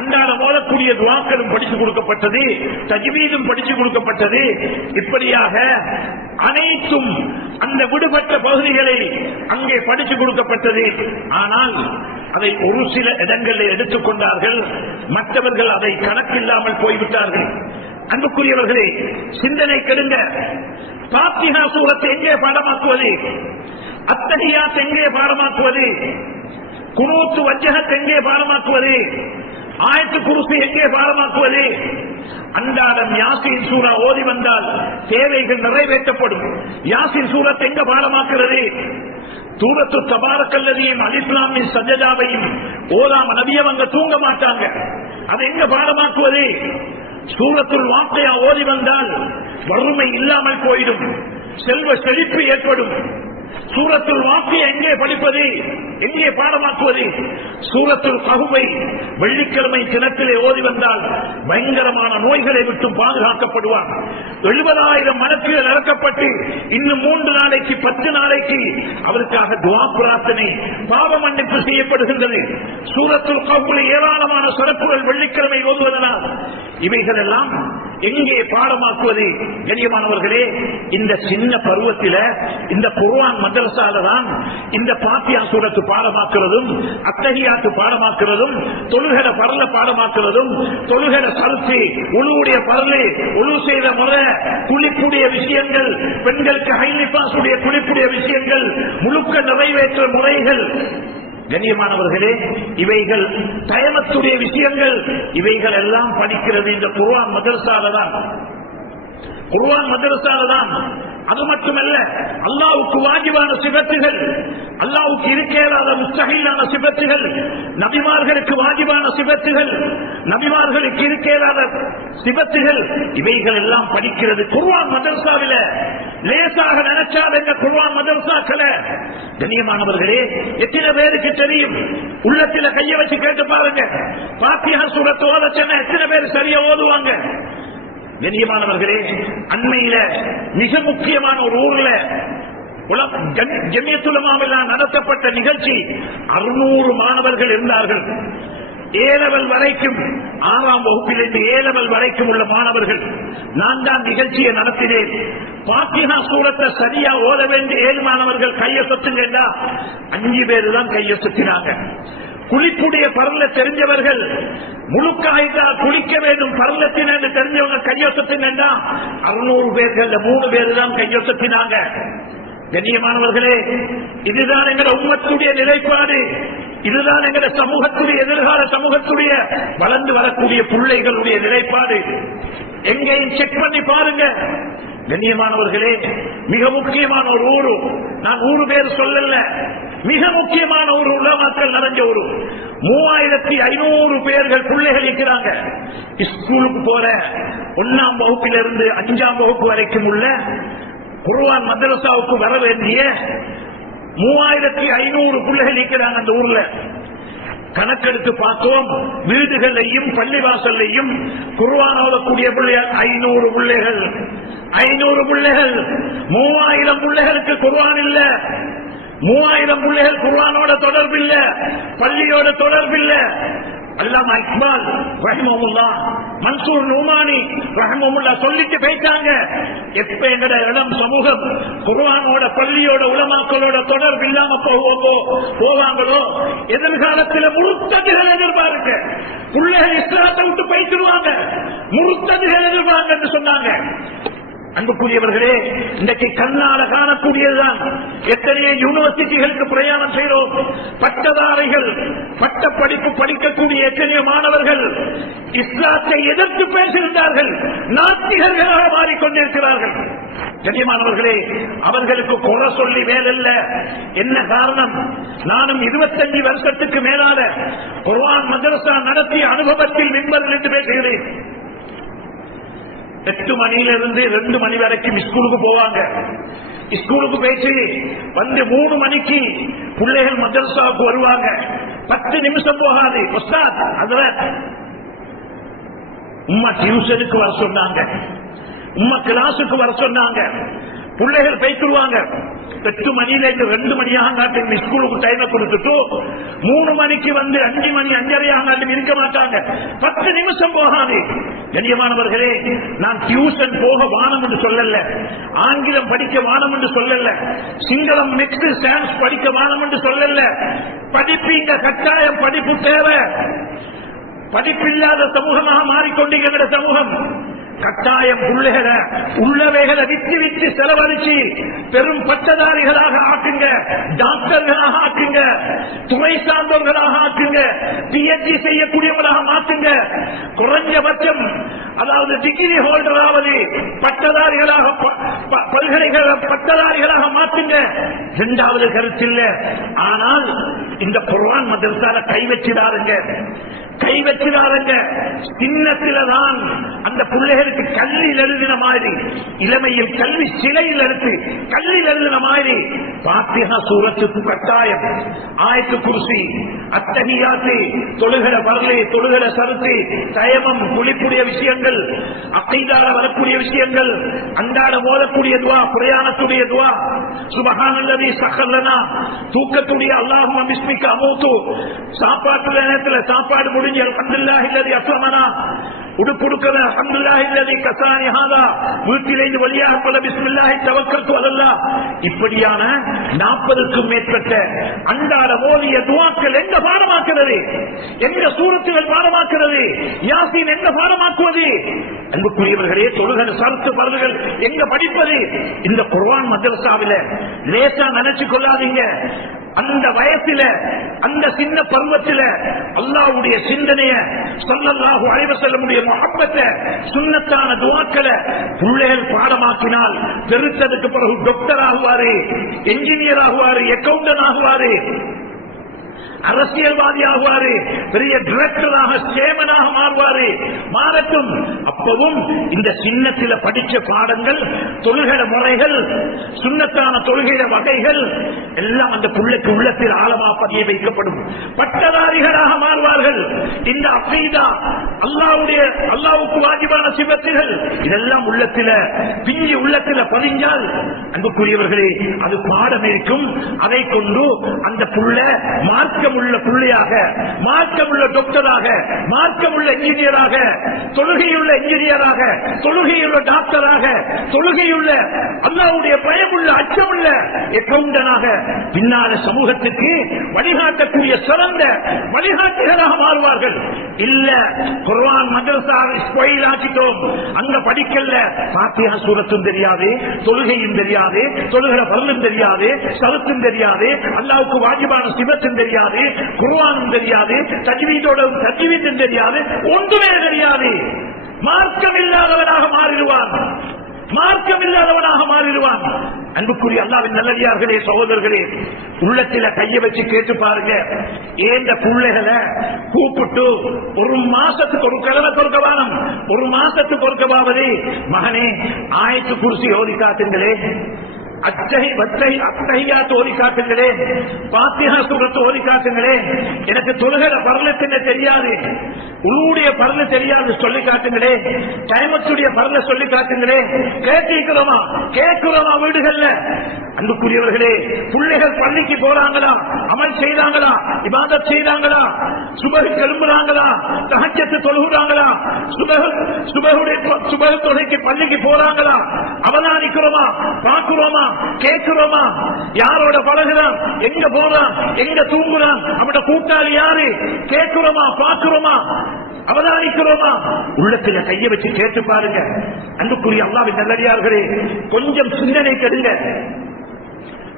அன்றாட ஓதக்கூடிய துஆக்களும் படிச்சு கொடுக்கப்பட்டது, தஜ்வீதும் படிச்சு கொடுக்கப்பட்டது. இப்படியாக அனைத்தும் அந்த விடுபட்ட பகுதிகளை அங்கே படிச்சு கொடுக்கப்பட்டது. ஆனால் அதை ஒரு சில இடங்களில் எடுத்துக்கொண்டார்கள், மற்றவர்கள் அதை கணக்கில்லாமல் போய்விட்டார்கள். அன்புக்குரியவர்களே, சிந்தனை கெடுங்க. பாத்திஹா சூரத்தை எங்கே பாடமாக்குவது? அத்தஹியாத் எங்கே பாடமாக்குவது? குனூத் வஜ்ஹத் எங்கே பாடமாக்குவது? ஆயத்து குர்சி எங்கே பாடமாக்குவது? அன்றாடம் யாசீன் சூரா ஓதி வந்தால் தேவைகள் நிறைவேற்றப்படும். யாசீன் சூரத்தை எங்க பாடமாக்குறது? சூரத்து தபாரக்கல்லதையும் அலிஸ்லாமின் சஜதாவையும் ஓதாம நபியவங்க தூங்க மாட்டாங்க. அதை எங்க பாடமாக்குவது? சூரத்துல் வாக்கையா ஓதி வந்தால் வறுமை இல்லாமல் போயிடும், செல்வ செழிப்பு ஏற்படும். சூரத்துல் வாக்கையா எங்கே படிப்பது? எங்கே பாடமாக்குவது? சூரத்துல் கஹ்ஃபை வெள்ளிக்கிழமை தினத்திலே ஓதி வந்தால் பயங்கரமான நோய்களை விட்டு பாதுகாக்கப்படுவார். 70,000 மலக்குகள் இறக்கப்பட்டு இன்னும் 3 நாளைக்கு 10 நாளைக்கு அவருக்காக துஆ பிரார்த்தனை, பாவ மன்னிப்பு செய்யப்படுகின்றது. சூரத்துல் கஹ்ஃபில் ஏராளமான சிறப்புகள் வெள்ளிக்கிழமை ஓதுவதனால் இவைகள் எல்லாம் எங்கே பாடமாக்குவது? கண்ணியமானவர்களே, இந்த சின்ன பருவத்தில் இந்த குர்ஆன் மதரசால தான் இந்த பாத்தியா சூரத்து பாடமாக்குறதும், அத்தஹியாத்து பாடமாக்குறதும், தொழுகிற பரல பாடமாக்குறதும், தொழுகிற சருத்தி, உழுவுடைய பரலு, உழு செய்த முறை, குளிப்புடைய விஷயங்கள், பெண்களுக்கு ஹைலிபாசுடைய குளிப்புடைய விஷயங்கள், முழுக்க நிறைவேற்ற முறைகள். கண்ணியமானவர்களே, இவைகள் தயமத்துடைய விஷயங்கள், இவைகள் எல்லாம் படிக்கிறது இந்த குர்ஆன் மதரசால தான். குர்ஆன் மதரசால தான். அது மட்டுமல்ல, அல்லாஹ்வுக்கு வாஜிபான சிபத்துகள், அல்லாஹ்வுக்கு இருக்கேலாத முஸ்தஹிலான சிபத்துகள், நபிமார்களுக்கு வாஜிபான சிபத்துகள், நபிமார்களுக்கு இருக்கேலாத சிபத்துகள், இவைகள் எல்லாம் படிக்கிறது குர்ஆன் மதரசாவில. லேசாக நினைச்சால் எங்க குர்ஆன் மதரசாக்கள கண்ணியமானவர்களே எத்தனை பேருக்கு தெரியும்? உள்ளத்தில கைய வச்சு கேட்டு பாருங்க. ஃபாத்திஹா சூரத் ஓத சொன்னா எத்தனை பேர் சரியா ஓதுவாங்க? கண்ணியமானவர்களே, அண்மையில மிக முக்கியமான ஒரு ஊர்ல ஜமியத்துல் உலமாவில் நடத்தப்பட்ட நிகழ்ச்சி. 600 மாணவர்கள் இருந்தார்கள். ஏலவல் வரைக்கும், 6ஆம் வகுப்பிலிருந்து ஏலவல் வரைக்கும் உள்ள மாணவர்கள். நான் தான் நிகழ்ச்சியை நடத்தினேன். ஃபாத்திஹா சூரத்தை சரியா ஓத வேண்டிய 7 மாணவர்கள் கையை சொத்துங்கடா, 5 பேர் தான் கையை சொத்தினாங்க. குளிப்புடைய பரல தெரிஞ்சவர்கள், முழுக்காய்தா குளிக்க வேண்டும் பரலத்தின் என்று தெரிஞ்சவங்க கையொசத்தினா 600 பேர்கள் 3 பேர் தான் கையொசத்தினாங்க. கண்ணியமானவர்களே, இதுதான் எங்க உம்மத்துடைய நிலைப்பாடு. இதுதான் எங்க சமூகத்துடைய, எதிர்கால சமூகத்துடைய வளர்ந்து வரக்கூடிய பிள்ளைகளுடைய நிலைப்பாடு. எங்கேயும் செக் பண்ணி பாருங்க. கண்ணியமானவர்களே, மிக முக்கியமான ஒரு ஊரு, நான் ஊரு பேர் சொல்லல, மிக முக்கியமான ஒரு உலமாக்கள் நிறைஞ்ச ஒரு 3500 பேர்கள் பிள்ளைகள் இருக்கிறாங்க. ஸ்கூலுக்கு போற 1ஆம் வகுப்பிலிருந்து 5ஆம் வகுப்பு வரைக்கும் உள்ள குர்ஆன் மதரசாவுக்கு வர வேண்டிய 3500 பிள்ளைகள் இருக்கிறாங்க அந்த ஊர்ல. கணக்கெடுத்து பார்த்தோம், வீடுகளையும் பள்ளிவாசலையும் குர்ஆன் ஓதக்கூடிய பிள்ளைகள் 500 பிள்ளைகள். 500 பிள்ளைகள், 3000 பிள்ளைகளுக்கு குர்ஆன் இல்ல. 3000 பிள்ளைகள் குர்ஆனோட தொடர்பு இல்ல, பள்ளியோட தொடர்பு இல்ல. அல்லாமா இக்பால் ரஹிமஹுல்லாஹ், மன்சூர் நூமானி ரஹிமஹுல்லாஹ் சொல்லிட்டு போயிட்டாங்க. எப்ப எங்கட இளம் சமூகம் குர்ஆனோட பள்ளியோட உலமாக்களோட தொடர்பு இல்லாம போவாங்களோ, எதிர்காலத்தில் முர்த்ததுகள் எதிர்பார்க்க பிள்ளைகள் இஸ்லாத்தை விட்டு போயிட்டுருவாங்க, முர்த்ததுகள் எதிர்பார்க்க என்று சொன்னாங்க. அன்புக்குரியவர்களே, இன்றைக்கு கண்ணால காணக்கூடியதுதான். எத்தனையோ யூனிவர்சிட்டிகளுக்கு பிரயாணம் செய்கிறோம். பட்டதாரிகள், பட்ட படிப்பு படிக்கக்கூடிய எத்தனையோ மாணவர்கள் இஸ்லாத்தை எதிர்த்து பேசுகின்றார்கள், நாத்திகர்களாக மாறிக்கொண்டிருக்கிறார்கள். கண்ணியமானவர்களே, அவர்களுக்கு குறை சொல்லி வேலையில்ல. என்ன காரணம்? நானும் 25 வருஷத்துக்கு மேலான குர்ஆன் மதரசா நடத்திய அனுபவத்தில் மிம்பரில் இருந்து பேசுகிறேன். 8 மணியிலிருந்து 2 மணி வரைக்கும் ஸ்கூலுக்கு போவாங்க. ஸ்கூலுக்கு போயிட்டு வந்து 3 மணிக்கு பிள்ளைகள் மதரசாவுக்கு வருவாங்க. 10 நிமிஷம் போகாது, உஸ்தாத் ஹஜ்ரத் உம்மா டியூஷனுக்கு வர சொன்னாங்க, உம்மா கிளாஸுக்கு வர சொன்னாங்க. பிள்ளைகள் போய்த்துருவாங்க. 8 மணியில 2 மணியாக ஸ்கூலுக்கு டைம் கொடுத்துட்டு 3 மணிக்கு வந்து 5 மணி 5:30 இருக்க மாட்டாங்க. 10 நிமிஷம் போகாது. கண்ணியமானவர்களே, நான் டியூஷன் போக வானம் என்று சொல்லல, ஆங்கிலம் படிக்க வானம் என்று சொல்லல, சிங்களம் மிக்ஸ்டு சயின்ஸ் படிக்க வானம் என்று சொல்லல. படிப்பீங்க, கட்டாயம் படிப்பு தேவை. படிப்பில்லாத சமூகமாக மாறிக்கொண்டிருக்கிற சமூகம். கட்டாயம் பிள்ளைகளை உள்ளவைகளை விட்டு விட்டு செலவழிச்சு பெரும் பட்டதாரிகளாக ஆக்குங்க, டாக்டர்களாக ஆக்குங்க, துறை சார்ந்தவர்களாக ஆக்குங்க, பிஎச்டி செய்யக்கூடியவர்களாக மாற்றுங்க. குறைஞ்சபட்சம் அதாவது டிகிரி ஹோல்டராவது பட்டதாரிகளாக, பல்கலைக்கழக பட்டதாரிகளாக மாற்றுங்க. 2வது கருத்தில். ஆனால் இந்த குர்ஆன் மதரசால கை வச்சிடாருங்க, கை வச்சிடாருங்க. சின்னத்தில்தான் அந்த பிள்ளைகளுக்கு கல்லில் எழுதின மாதிரி, இளமையில் கல்வி சிலையில் எடுத்து கல்லில் எழுதின மாதிரி ஃபாத்திஹா சூரத்துக்கு கட்டாயம், ஆயத்து குர்சி, அத்தஹியாத்து, தொழுகிற பர்லே, தொழுகிற சருத்து, தயமம், குளிப்புடைய விஷயங்கள், அக்கீதால வரக்கூடிய விஷயங்கள், அன்றாட ஓதக்கூடிய துவா, பிரயாணத்துடைய துவா, சுப்ஹானல்லதி ஸஹல்லனா, தூக்கத்துடைய அல்லாஹும்ம பிஸ்மிக அமூது, சாப்பாட்டு நேரத்தில் சாப்பாடு முடிஞ்சு அல்ஹம்துலில்லாஹி அல்லதி அஸ்லமனா, உடுப்புடுக்கிற அல்ஹம்துலில்லாஹி அல்லதி கஸானி ஹாதா, வீட்டிலிருந்து வழியாக பல பிஸ்மில்லாஹி தவக்கல்து அலல்லாஹ், இப்படியான 40க்கும் மேற்பட்ட அன்றாட ஓதிய துஆக்கள் எங்க பாடமாக்குறது? எங்க சூரத்துகள் பாடமாக்குறது, யாசீன் எங்க பாடமாக்குவது? அன்புக்குரியவர்களே, தொழுகை சரத்து பருதுகள் எங்க படிப்பது? இந்த குர்ஆன் மதரசாவில லேசா நினைச்சு கொள்ளாதீங்க. அந்த வயசுல, அந்த சின்ன பருவத்தில அல்லாஹ்வுடைய சிந்தனைய, ஸல்லல்லாஹு அலைஹி வஸல்லமுடைய முஹப்பத்தை, சுன்னத்தான துஆக்களை பிள்ளைகள் பாடமாக்கினால் பெருத்ததுக்கு பிறகு டாக்டர் ஆகுவாரு, என்ஜினியர் ஆகுவாரு, அக்கவுண்டன்ட் ஆகுவாரு, அரசியல்வாதி ஆகுவாரு, பெரிய டிரெக்டராக சேமனாக மாறுவாரு. மாறட்டும். அப்பவும் இந்த சின்னத்தில படிச்ச பாடங்கள், தொழுகிற முறைகள், சுன்னத்தான தொழுகிற வகைகள் எல்லாம் அந்த புள்ளைக்கு உள்ளத்தில் ஆழமா பதிய வைக்கப்படும். பட்டதாரிகளாக மாறுவார்கள். இந்த அகீதா, அல்லாஹ்வுக்கு வாஜிபான சிபத்துகள் இதெல்லாம் உள்ளத்தில பிஞ்சி உள்ளத்தில பதிஞ்சால் அன்புக்குரியவர்களே அது பாடம் இருக்கும். அதை கொண்டு அந்த புள்ள மார்க்கம் உள்ள புள்ளையாக, மார்க்கமுள்ள டாக்டராக, மார்க்கமுள்ள என்ஜினியராக, தொழுகையுள்ள என்ஜினியராக, தொழுகையுள்ள டாக்டராக, தொழுகையுள்ள அல்லாஹ்வுடைய பயமுள்ள அச்சமுள்ள அக்கவுண்டனாக பின்னால சமூகத்துக்கு வழிகாட்டக்கூடிய சிறந்த வழிகாட்டிகளாக மாறுவார்கள். இல்ல குர்ஆன் மதரசா ஸ்போயில் ஆக்கிட்டோம், அங்க படிக்கல, ஃபாத்திஹா சூரத்தும் தெரியாது, தொழுகையும் தெரியாது, தொழுகிற பரலும் தெரியாது, சரத்தும் தெரியாது, அல்லாஹ்வுக்கு வாஜிபான சிபத்தும் தெரியாது, குர்ஆனும் தெரியாது, தஜ்வீதும் தெரியாது, ஒன்றுமே தெரியாது. மார்க்கம் இல்லாதவனாக மாறிடுவான், மார்க்கம் இல்லாதவனாக மாறிடுவான். அன்புக்குரிய அல்லாஹ்வின் நல்லடியார்களே, சகோதரர்களே, உள்ளத்தில கைய வச்சு கேட்டு பாருங்க. ஏந்த பிள்ளைகளை கூப்பிட்டு ஒரு மாசத்துக்கு ஒரு கிழமை கொடுக்கவானம், ஒரு மாசத்துக்கு கொடுக்கவாவது, மகனே ஆயத்து குர்சி ஓதி காட்டுங்களே, அத்தஹியாத் ஓதி காட்டுங்களே, ஃபாத்திஹா சூரத் ஓதி காட்டுங்களே, எனக்கு தொழுகிற பரலத்தின தெரியாது, உளுடைய பரல தெரியாது, சொல்லி காட்டுங்களே, டைமத்துடைய பரல சொல்லி காட்டுங்களே. கேட்கிறோமா? கேட்கிறோமா? வீடுகள்ல அன்புக்குரியவர்களே, பிள்ளைகள் பள்ளிக்கு போறாங்களா, அமல் செய்றாங்களா, இபாதத் செய்றாங்களா, சுபஹ் எழும்புறாங்களா, தஹஜ்ஜத் தொழுகிறாங்களா, சுபஹ் தொழுகைக்கு பள்ளிக்கு போறாங்களா, அவதானிக்கிறோமா, பார்க்கிறோமா, கேட்கிறோமா? யாரோட பழகுறான், எங்க போறான், எங்க தூங்குறான், அவனோட கூட்டாளி யாரு, கேட்கிறோமா, பார்க்கிறோமா, அவதானிக்கிறோமா? உள்ளத்துல கைய வச்சு கேட்டு பாருங்க. அன்புக்குரிய அல்லாஹ்வின் நல்லடியார்களே, கொஞ்சம் சிந்தனை கெடுங்க,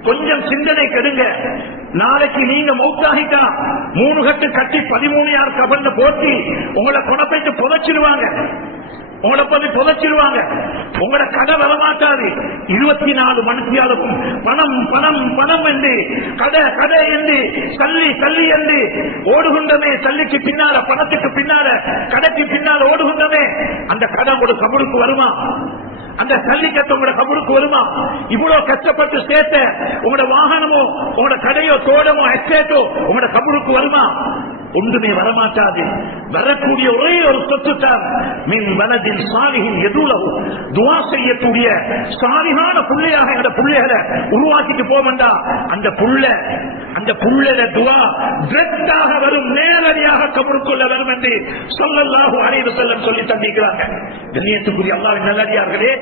கொஞ்சம் சிந்தனை கெடுங்க. நாளைக்கு நீங்க மௌத்தாகிட்டா 3 கட்டு கட்டி 13 யார் கபன்ல போட்டி உங்களை கொணப்பைட்டு புதைச்சிருவாங்க, உங்களை போய் புதைச்சிருவாங்க. உங்களோட கடை வரமாட்டாது. 24 மணித்தியாலும் பணம் பணம் பணம் என்று, கடை கடை என்று, சல்லி சல்லி என்று ஓடுகின்றமே. சல்லிக்கு பின்னால, பணத்துக்கு பின்னால, கடைக்கு பின்னால ஓடுகின்றமே. அந்த கடை ஒரு கபருக்கு வருமா? அந்த சல்லிக்கட்டு உங்களோட கபருக்கு வருமா? இவ்வளவு கஷ்டப்பட்டு சேர்த்த உங்களோட வாகனமோ, உங்களோட கடையோ, தோட்டமோ, எஸ்டேட்டோ உங்களோட கபருக்கு வருமா? ஒன்றுமே வரமாட்டாது. வரக்கூடிய ஒரே ஒரு சொத்து தான் மின் வலதின் சாலிஹின் எதுலகு, துஆ செய்யக்கூடிய சாலிஹான புள்ளையாக என்ற புள்ளைகளை உருவாக்கிட்டு போவண்டா அந்த புள்ளல துஆ டிரெக்டாக வரும், நேரடியாக கபருக்குள்ள வரும் என்று ஸல்லல்லாஹு அலைஹி வஸல்லம் சொல்லி தந்திக்கிறாங்க. கண்ணியத்துக்குரிய அல்லாஹ்வின் நல்லடியார்களே,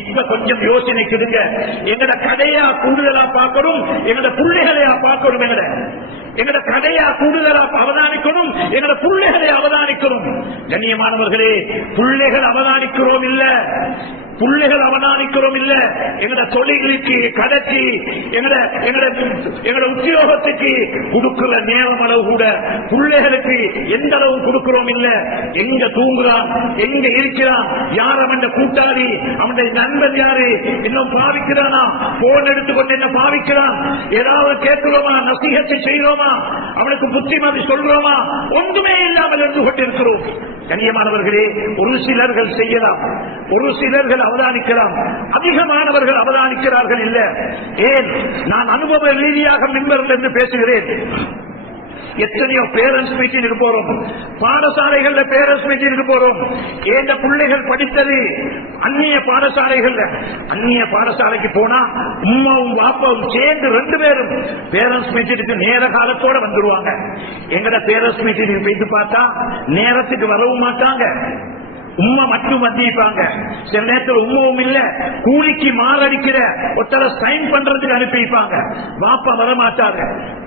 இப்ப கொஞ்சம் யோசனை கெடுங்க. எங்கட கடையா கூடுதலா பார்க்கணும், எங்கட புள்ளைகளையா பார்க்கணும்? எங்கட கடையா கூடுதலா அவதானிக்கணும், எங்கட புள்ளைகளை அவதானிக்கணும். கண்ணியமானவர்களே, புள்ளைகள் அவதானிக்கிறோம் இல்ல, புள்ளைகள் அவதானிக்கிறோம் இல்ல, எங்கட தொழிலுக்கு, கடைக்கு, எங்கட உத்தியோகத்துக்கு கொடுக்கிற நேரம் அளவு கூட புள்ளைகளுக்கு எந்த அளவு கொடுக்கிறோம் இல்ல. எங்க தூங்குறான், எங்க இருக்கிறான், யார் அவன் கூட்டாளி, அவனுடைய நண்பன் யாரு, இன்னும் பாவிக்கிறானா, போன் எடுத்துக்கொண்டு என்ன பாவிக்கிறான், ஏதாவது கேட்கிறோமா, நசீகத்தை செய்கிறோமா, அவனுக்கு புத்திமதி சொல்றோமா? ஒன்றுமே இல்லாமல் இருந்து கொண்டிருக்கிறோம். கண்ணியமானவர்களே, ஒரு சிலர்கள் செய்யலாம், ஒரு சிலர்கள் அவதானிக்கலாம், அதிகமானவர்கள் அவதானிக்கிறார்கள் இல்ல. ஏன்? நான் அனுபவ ரீதியாக மிம்பரில் இருந்து பேசுகிறேன். எத்தனையோ பேரண்ட்ஸ் மீட்டிங் போறோம், பாடசாலைகள்ல பேரண்ட்ஸ் மீட்டிங் போறோம். ஏந்த பிள்ளைகள் படித்தது அந்நிய பாடசாலைகள், அந்நிய பாடசாலைக்கு போனா உம்மாவும் பாப்பாவும் சேர்ந்து 2 பேரும் பேரண்ட்ஸ் மீட்டிங்க்கு நேர காலத்தோட வந்துருவாங்க. எங்கட பேரண்ட்ஸ் மீட்டிங் போயிட்டு பார்த்தா நேரத்துக்கு வரவும் மாட்டாங்க, உம்மா மட்டும் வந்திருப்பாங்க. சில நேரத்தில் உம்மாவும் இல்ல, கூலிக்கு மாறடிக்கிற ஒருத்தர சைன் பண்றதுக்கு அனுப்பிப்பாங்க, வாப்பா வரமாட்டாங்க.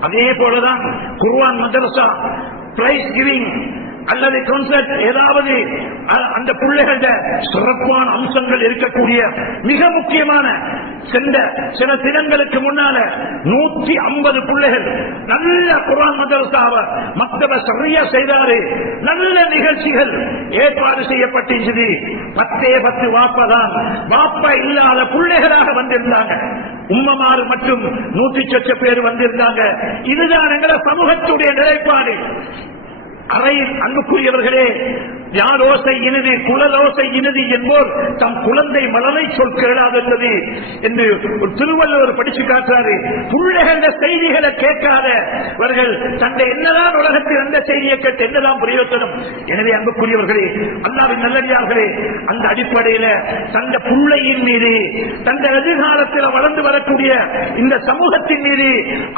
அதே போலதான் குர்ஆன் மதரசா பிரைஸ் கிவிங் அல்லது கான்சர்ட் ஏதாவது அந்த பிள்ளைகள சிறப்பான அம்சங்கள் இருக்கக்கூடிய மிக முக்கியமான சென்ற சில தினங்களுக்கு முன்னால 150 பிள்ளைகள் நல்ல குர்ஆன் மதரசாவை மக்தப சரியா செய்தாரு. நல்ல நிகழ்ச்சிகள் ஏற்பாடு செய்யப்பட்டிருந்தது. 10 வாப்பதான் வாப்பா இல்லாத பிள்ளைகளாக வந்திருந்தாங்க. உம்மமாறு மற்றும் 100 பேர் வந்திருந்தாங்க. இதுதான் எங்கள சமூகத்துடைய நிலைப்பாடு. அறையில் அன்புக்குரியவர்களே, யாரோசை இனிது குழலோசை இனிது என்போர் தம் குழந்தை மலரை சொல் கேளாதது என்று திருவள்ளுவர் படிச்சு காட்டுறாரு. பிள்ளைகள செய்திகளை கேட்காதவர்கள் தந்தை என்னதான் உலகத்தில் அந்த செய்தியை கேட்டு என்னதான் பிரயோஜனம்? எனவே அன்புக்குரியவர்களே, அல்லாஹ்வின் நல்லடியார்களே, அந்த அடிப்படையில் தந்த பிள்ளையின் மீது தந்த எதிர்காலத்தில் வளர்ந்து வரக்கூடிய இந்த சமூகத்தின் மீது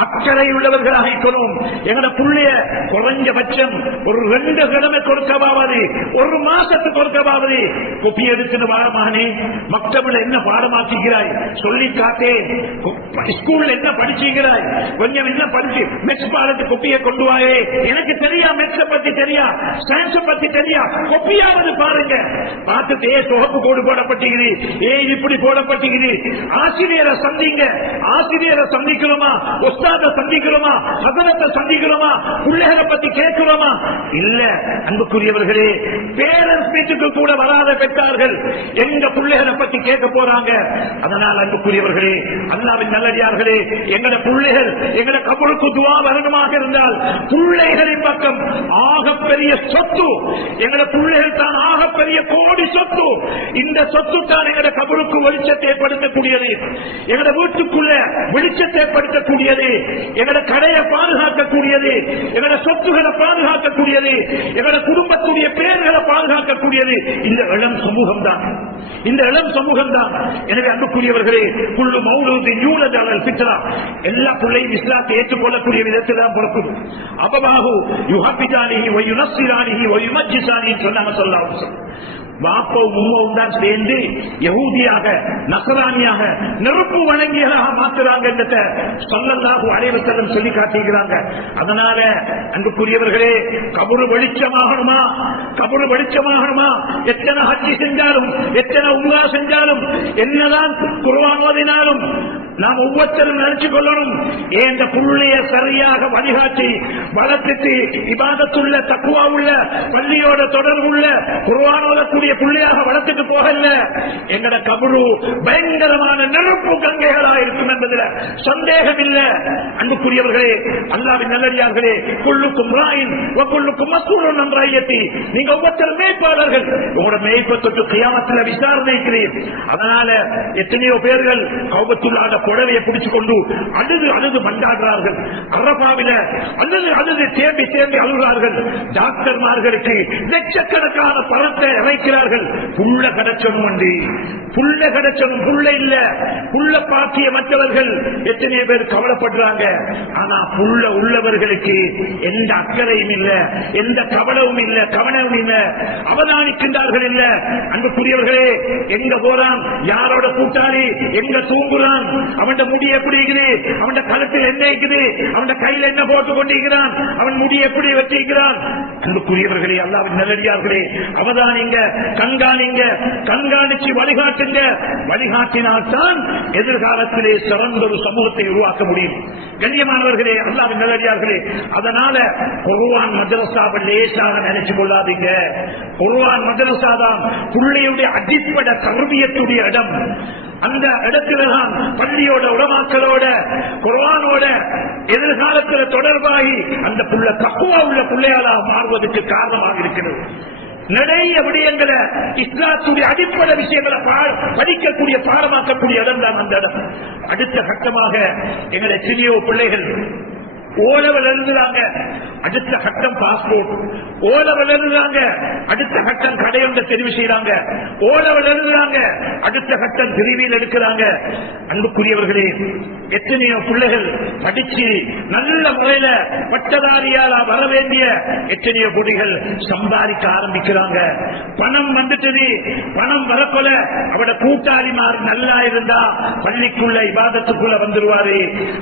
அக்கறை உள்ளவர்களாக இருக்கணும். எங்களோட பிள்ளைய குறைஞ்சபட்சம் ஒரு 2 கிழமை கொடுக்கவாவது, ஒரு மாசத்துக்கு கொடுக்கவாவது கொப்பி எடுத்துன்னு வாரமானே, மக்தபில் என்ன பாடமாக்குகிறாய் சொல்லி காத்தே, ஸ்கூல்ல என்ன படிச்சுக்கிறாய் கொஞ்சம் என்ன படிச்சு மெக்ஸ் பாடத்து கொப்பியை கொண்டு வாயே. எனக்கு தெரியா மெக்ஸ பத்தி தெரியா, சயின்ஸ் பத்தி தெரியா, கொப்பியாவது பாருங்க. பார்த்துட்டு தொகுப்பு கோடு போடப்பட்டிருக்குது, இப்படி போடப்பட்டிருக்குது. ஆசிரியரை சந்திங்க. ஆசிரியரை சந்திக்கிறோமா, உஸ்தாத சந்திக்கிறோமா, ஹஸரத்தை சந்திக்கிறோமா, பிள்ளைகளை பத்தி கேட்கிறோமா? இல்ல. அன்புக்குரியவர்களே, பேரண்ட்ஸ் மீட்டுக்கு கூட வராத பெற்றார்கள் எங்க பிள்ளைகளை பத்தி கேட்க போறாங்க. அதனால் அன்புக்குரியவர்களே, அல்லாஹ்வின் நல்லடியார்களே, எங்கட பிள்ளைகள் எங்கட கபருக்கு துஆ வரணுமாக இருந்தால் பிள்ளைகளின் பக்கம் ஆகப்பெரிய சொத்து. எங்கட பிள்ளைகள் தான் ஆகப்பெரிய கோடி சொத்து. இந்த சொத்து தான் எங்கட கபருக்கு வெளிச்சத்தை ஏற்படுத்தக்கூடியது, எங்கட வீட்டுக்குள்ள வெளிச்சத்தை ஏற்படுத்தக்கூடியது, எங்கட கடையை பாதுகாக்கக்கூடியது, எங்கட சொத்துக்களை பாதுகாக்கக்கூடியது, எங்களோட குடும்பத்துடைய பெயர்களை பாதுகாக்கக்கூடியது இந்த இளம் சமூகம் தான். இந்த இளம் சமூகம் தான். எனவே அன்புக்குரியவர்களே, குல்லு மௌலூதின் யூலது அலல் ஃபித்ரா, எல்லா பிள்ளையும் இஸ்லாத்தை ஏற்றுக்கொள்ளக்கூடிய விதத்தில் தான் பிறக்குது. அபவாஹு யுஹபிதானிஹி வ யுனஸ்ஸிரானிஹி வ யுமஜ்ஜிசானிஹி சொன்னாங்க ஸல்லல்லாஹு அலைஹி வஸல்லம். வாப்பவும் உம்மவும் தான் சேர்ந்து யஹூதியாக நஸ்ரானியாக நெருப்பு வணங்கியதாக மாத்துறாங்க என்றத ஸல்லல்லாஹு அலைஹி வஸல்லம் சொல்லி காட்டுகிறாங்க. அதனால அன்புக்குரியவர்களே, கபரு வெளிச்சமாகணுமா, கபரு வெளிச்சமாகணுமா? எத்தனை ஹஜ்ஜி செஞ்சாலும், எத்தனை உம்ரா செஞ்சாலும், என்னதான் குர்ஆன் ஓதினாலும் நாம் ஒவ்வொருத்தரும் நினைச்சு கொள்ளணும், இந்த புள்ளைய சரியாக வழிகாட்டி வளர்த்துட்டு இபாதத்துள்ள தக்குவா உள்ள பள்ளியோட தொடர்புள்ள குர்ஆன் ஓதக்கூடிய பிள்ளையாக வளர்த்துட்டு போகல, எங்கட கபரு பயங்கரமான நெருப்பு கங்கைகளா இருக்கும் என்பதில் சந்தேகம் இல்லை. அன்புக்குரியவர்களே, அல்லாஹ்வின் நல்லடியார்களே, குல்லுக்கும் ராயின் வ குல்லுக்கும் மஸ்ஊலுன் அன் ரய்யத்தி, நீங்க ஒவ்வொருத்தரும் மேய்ப்பாளர்கள். உங்களோட மேய்ப்பை தொட்டு கியாமத்தில் விசாரணைக்கிறீர். அதனால எத்தனையோ பேர்கள் கௌபத்துல்லாஹ் புடவையை பிடிச்சு கொண்டு அழுது அழுது மண்டாடுறார்கள். அரபாவில அழுது அழுது தேம்பி தேம்பி அழுகிறார்கள். டாக்டர்மார்களுக்கு லட்சக்கணக்கான பணத்தை இறைக்கிறார்கள். புள்ள கிடைச்சனும் அண்டி, புள்ள கிடைச்சனும், புள்ள இல்ல, புள்ள பாக்கிய மற்றவர்கள் எத்தனை பேர் கவலைப்படுறாங்க. ஆனா புள்ள உள்ளவர்களுக்கு எந்த அக்கறையும் இல்ல, எந்த கவனமும் இல்ல, கவனமும் இல்ல, அவதானிக்கின்றார்கள் இல்ல. அன்புக்குரியவர்களே, எங்க போறான், யாரோட கூட்டாளி, எங்க தூங்குறான், அவன் முடி எப்படி இருக்குது, அவன் கழுத்தில் என்ன இருக்குது, அவன் கையில் என்ன போட்டுக் கொண்டிருக்கிறான், அவன் முடி எப்படி வச்சிருக்கிறான். அன்புக்குரியவர்களே, அல்லாஹ்வின் நல்லடியார்களே, அவதானிங்க, கண்காணிங்க, கண்காணிச்சு வழிகாட்டுங்க. வழிகாட்டினால்தான் எதிர்காலத்திலே சிறந்த ஒரு சமூகத்தை உருவாக்க முடியும். கண்ணியமானவர்களே, அல்லாஹ்வின் நல்லடியார்களே, அதனால குர்ஆன் மதரசாவை லேசாக நினைச்சு கொள்ளாதீங்க. குர்ஆன் மதரசா தான் பிள்ளையுடைய அடிப்படை தர்பியத்துடைய இடம். அந்த இடத்தில்தான் பள்ளியோட உலமாக்களோட குர்ஆனோட எதிர்காலத்தில் தொடர்பாகி அந்த புள்ள தக்வா உள்ள பிள்ளையாளாக மாறுவதற்கு காரணமாக இருக்கிறது. நிறைய விடயங்களை இஸ்லாத்துடைய அடிப்படை விஷயங்களை படிக்கக்கூடிய பாடமாக்கக்கூடிய இடம் தான் அந்த இடம். அடுத்த கட்டமாக எங்களை எத்தனையோ பிள்ளைகள் ஓலவல் எழுதுறாங்க, அடுத்த கட்டம் பாஸ்போர்ட். ஓலவல் எழுதுறாங்க, அடுத்த கட்டம் கடையொன்றை தெரிவு செய்யறாங்க. ஓலவல் எழுதுறாங்க, அடுத்த கட்டம் பிரிவில் எடுக்கிறாங்க. அன்புக்குரியவர்களே, எத்தனையோ பிள்ளைகள் படிச்சு நல்ல முறையில பட்டதாரியால வர வேண்டிய எத்தனையோ பொடிகள் சம்பாதிக்க ஆரம்பிக்கிறாங்க. பணம் வந்துட்டது, பணம் வரக்கொல அவட கூட்டாளிமார் நல்லா இருந்தா பள்ளிக்குள்ள இபாதத்துக்குள்ள வந்துருவாரு.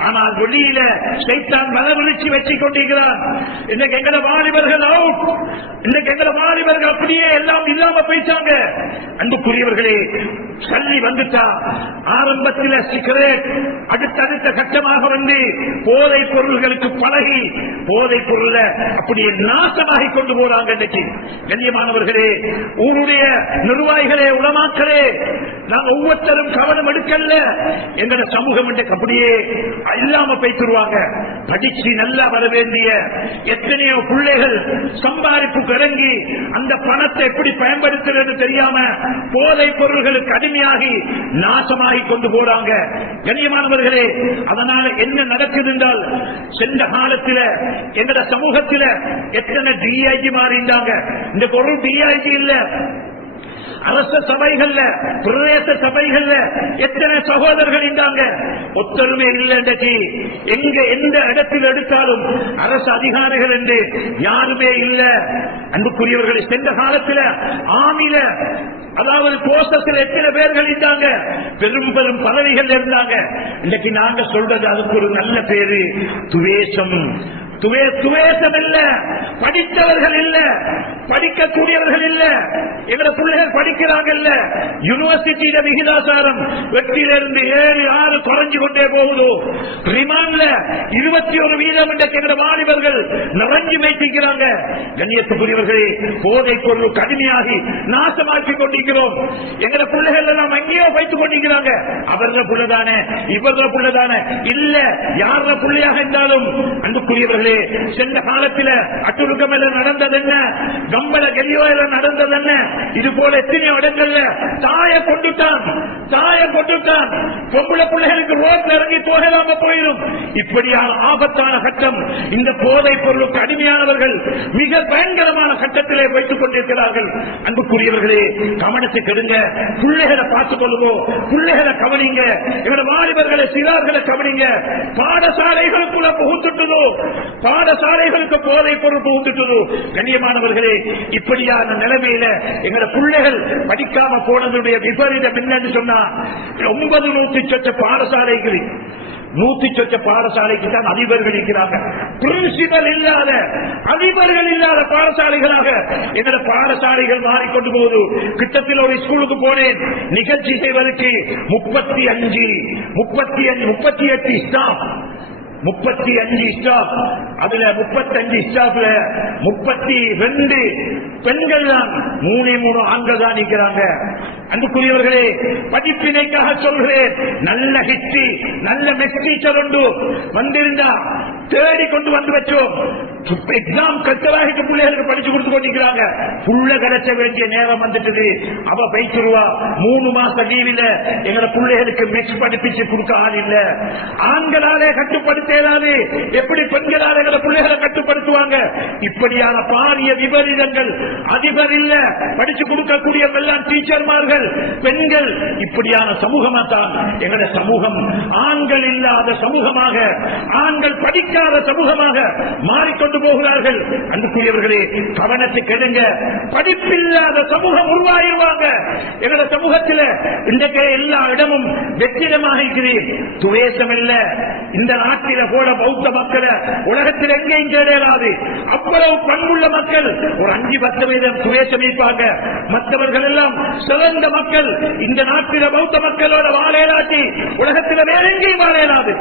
ஆனால் வெளியில சைத்தான் தலைவிரிச்சு வச்சு கொண்டிருக்கிறான். இன்னைக்கு எங்கட வாலிபர்கள் அவுட், இன்னைக்கு எங்கட வாலிபர்கள் அப்படியே எல்லாம் இல்லாம போயிட்டாங்க. அன்புக்குரியவர்களே, சல்லி வந்துட்டா ஆரம்பத்தில் சிகரெட், அடுத்தடுத்த கட்டமாக வந்து போதைப் பொருள்களுக்கு பழகி போதைப் பொருளை அப்படியே நாசமாகி கொண்டு போறாங்க. இன்னைக்கு கண்ணியமானவர்களே, ஊருடைய நிர்வாகிகளே, உலமாக்களே, நாங்க ஒவ்வொருத்தரும் கவனம் எடுக்கல. எங்கட சமூகம் இன்றைக்கு அப்படியே இல்லாம போய்த்துருவாங்க. படிச்சு நல்லா வர வேண்டிய எத்தனையோ பிள்ளைகள் சம்பாதிப்புக்கு இறங்கி அந்த பணத்தை எப்படி பயன்படுத்துறது தெரியாம போதைப் பொருள்களுக்கு அடிமையாகி நாசமாகி கொண்டு போறாங்க. கண்ணியமானவர்களே, அதனால என்ன நடக்குது என்றால், சென்ற காலத்தில் எங்கட சமூகத்தில் எத்தனை டிஐஜி மாறிண்டாங்க. இந்த ஒரு டிஐஜி இல்ல, அரச சபைகள்ல, பிரதேச சபைகள்ல எத்தனை சகோதரர்கள் இருந்தாங்க. ஒத்தருமே இல்லை. எங்க எந்த இடத்தில் எடுத்தாலும் அரசு அதிகாரிகள் என்று யாருமே இல்லை. அன்புக்குரியவர்களை, சென்ற காலத்தில் ஆமில, அதாவது போஸ்டத்தில் எத்தனை பேர்கள் இருந்தாங்க, பெரும் பெரும் பதவிகள் இருந்தாங்க. இன்னைக்கு நாங்க சொல்றது அதுக்கு ஒரு நல்ல பேரு துவேஷம். துவேஷம் இல்ல, படித்தவர்கள் இல்ல, படிக்கக்கூடியவர்கள் இல்ல. எங்க பிள்ளைகள் படிக்கிறாங்க இல்ல, யூனிவர்சிட்டியில விகிதாசாரம் 8 7 6 குறைஞ்சு கொண்டே போகுதோ. ரிமாண்ட்ல 21% எங்க வாலிபர்கள் நிறைஞ்சு வைத்திருக்கிறாங்க. கண்ணியத்துக்குரியவர்களே, போதைப் பொருள் கடுமையாகி நாசமாக்கி கொண்டிருக்கிறோம். எங்க பிள்ளைகள் எல்லாம் எங்கேயோ வைத்துக் கொண்டிருக்கிறாங்க. அவர புள்ளதானே, இவர புள்ளதானே இல்ல, யார புள்ளையாக இருந்தாலும் அன்புக்குரியவர்கள், சென்ற காலத்தில் அட்டுருக்கமேல நடந்தது என்ன, கம்பள கெலியோல நடந்தது என்ன, இது போல எத்தனையோ இடங்கள்ல தாயை கொண்டுட்டான். பொம்பளை பிள்ளைகளுக்கு ரோட்ல இறங்கி போகலாம போயிடும். இப்படியான ஆபத்தான கட்டம். இந்த போதைப் பொருளுக்கு அடிமையானவர்கள் மிக பயங்கரமான கட்டத்திலே வைத்துக் கொண்டிருக்கிறார்கள். அன்புக்குரியவர்களே, கவனத்தை கெடுங்க. பிள்ளைகளை பார்த்துக் கொள்ளுவோம், பிள்ளைகளை கவனிங்க. இவர வாலிபர்களை, சிறார்களை கவனிங்க. பாடசாலைகளுக்குள்ள புகுத்துட்டதோ, பாடசாலைகளுக்கு போதைப் பொருள் புகுந்துட்டதோ. கண்ணியமானவர்களே, இப்படியான நிலைமையில எங்களோட பிள்ளைகள் படிக்காம போனதுடைய விபரீதம் என்னன்னு சொன்னா, 900 சொச்ச பாடசாலைகள், 100 சொச்ச பாடசாலைக்கு தான் அதிபர்கள் இருக்கிறாங்க. பிரின்சிபல் இல்லாத, அதிபர்கள் இல்லாத பாடசாலைகளாக எங்களோட பாடசாலைகள் மாறிக்கொண்டு போகுது. கிட்டத்தில் ஒரு ஸ்கூலுக்கு போனேன், நிகழ்ச்சி செய்வதற்கு 38 ஸ்டாஃப், 35 ஸ்டாஃப். அதுல 35 ஸ்டாஃப்ல 32 பெண்கள் தான், 3 ஆண்கள் தான் நிற்கிறாங்க. அன்புக்குரியவர்களே, படிப்பினைக்காக சொல்கிறேன். நல்ல ஹிஸ்டரி, நல்ல மெஸ் டீச்சர் ஒன்று வந்திருந்தா தேடி கொண்டு வந்து வச்சோம். எக்ஸாம் கட்டலாகிட்டு பிள்ளைகளுக்கு படிச்சு கொடுத்து கொண்டிருக்கிறாங்க. புள்ள கிடைச்ச வேண்டிய நேரம் வந்துட்டு அவ பைத்துருவா. 3 மாச லீவில எங்களை பிள்ளைகளுக்கு மெக்ஸ் படிப்பிச்சு கொடுக்க ஆள் இல்ல. ஆண்களாலே கட்டுப்படுத்தாது, எப்படி பெண்களால் எங்களை பிள்ளைகளை கட்டுப்படுத்துவாங்க? இப்படியான பாரிய விபரீதங்கள். அதிபர் இல்ல, படிச்சு கொடுக்கக்கூடிய எல்லாம் டீச்சர்மார்கள், பெண்கள். இப்படியான சமூகமா தான் எங்களுடைய சமூகம் ஆண்கள் இல்லாத சமூகமாக, ஆண்கள் படிக்காத சமூகமாக மாறிக்கொண்டு போகிறார்கள். அன்புக்குரியவர்களே, கவனத்தை கெடுங்க. படிப்பில்லாத சமூகம் உருவாயிருவாங்க. எங்களுடைய சமூகத்தில் இன்றைக்கு எல்லா இடமும் வெற்றிடமாக இருக்கிறேன். துவேஷம் இல்ல. இந்த நாட்டில போல பௌத்த மக்களை உலகத்தில் எங்கேயும் தேடாது. அவ்வளவு பண்புள்ள மக்கள் ஒரு 5-10% துவேஷம் இருப்பாங்க. மற்றவர்கள் எல்லாம் சிறந்த மக்கள். இந்த நாட்டில பௌத்த மக்களோட வாழையாட்டி உலகத்தில் வேற எங்கேயும் வாழையாது.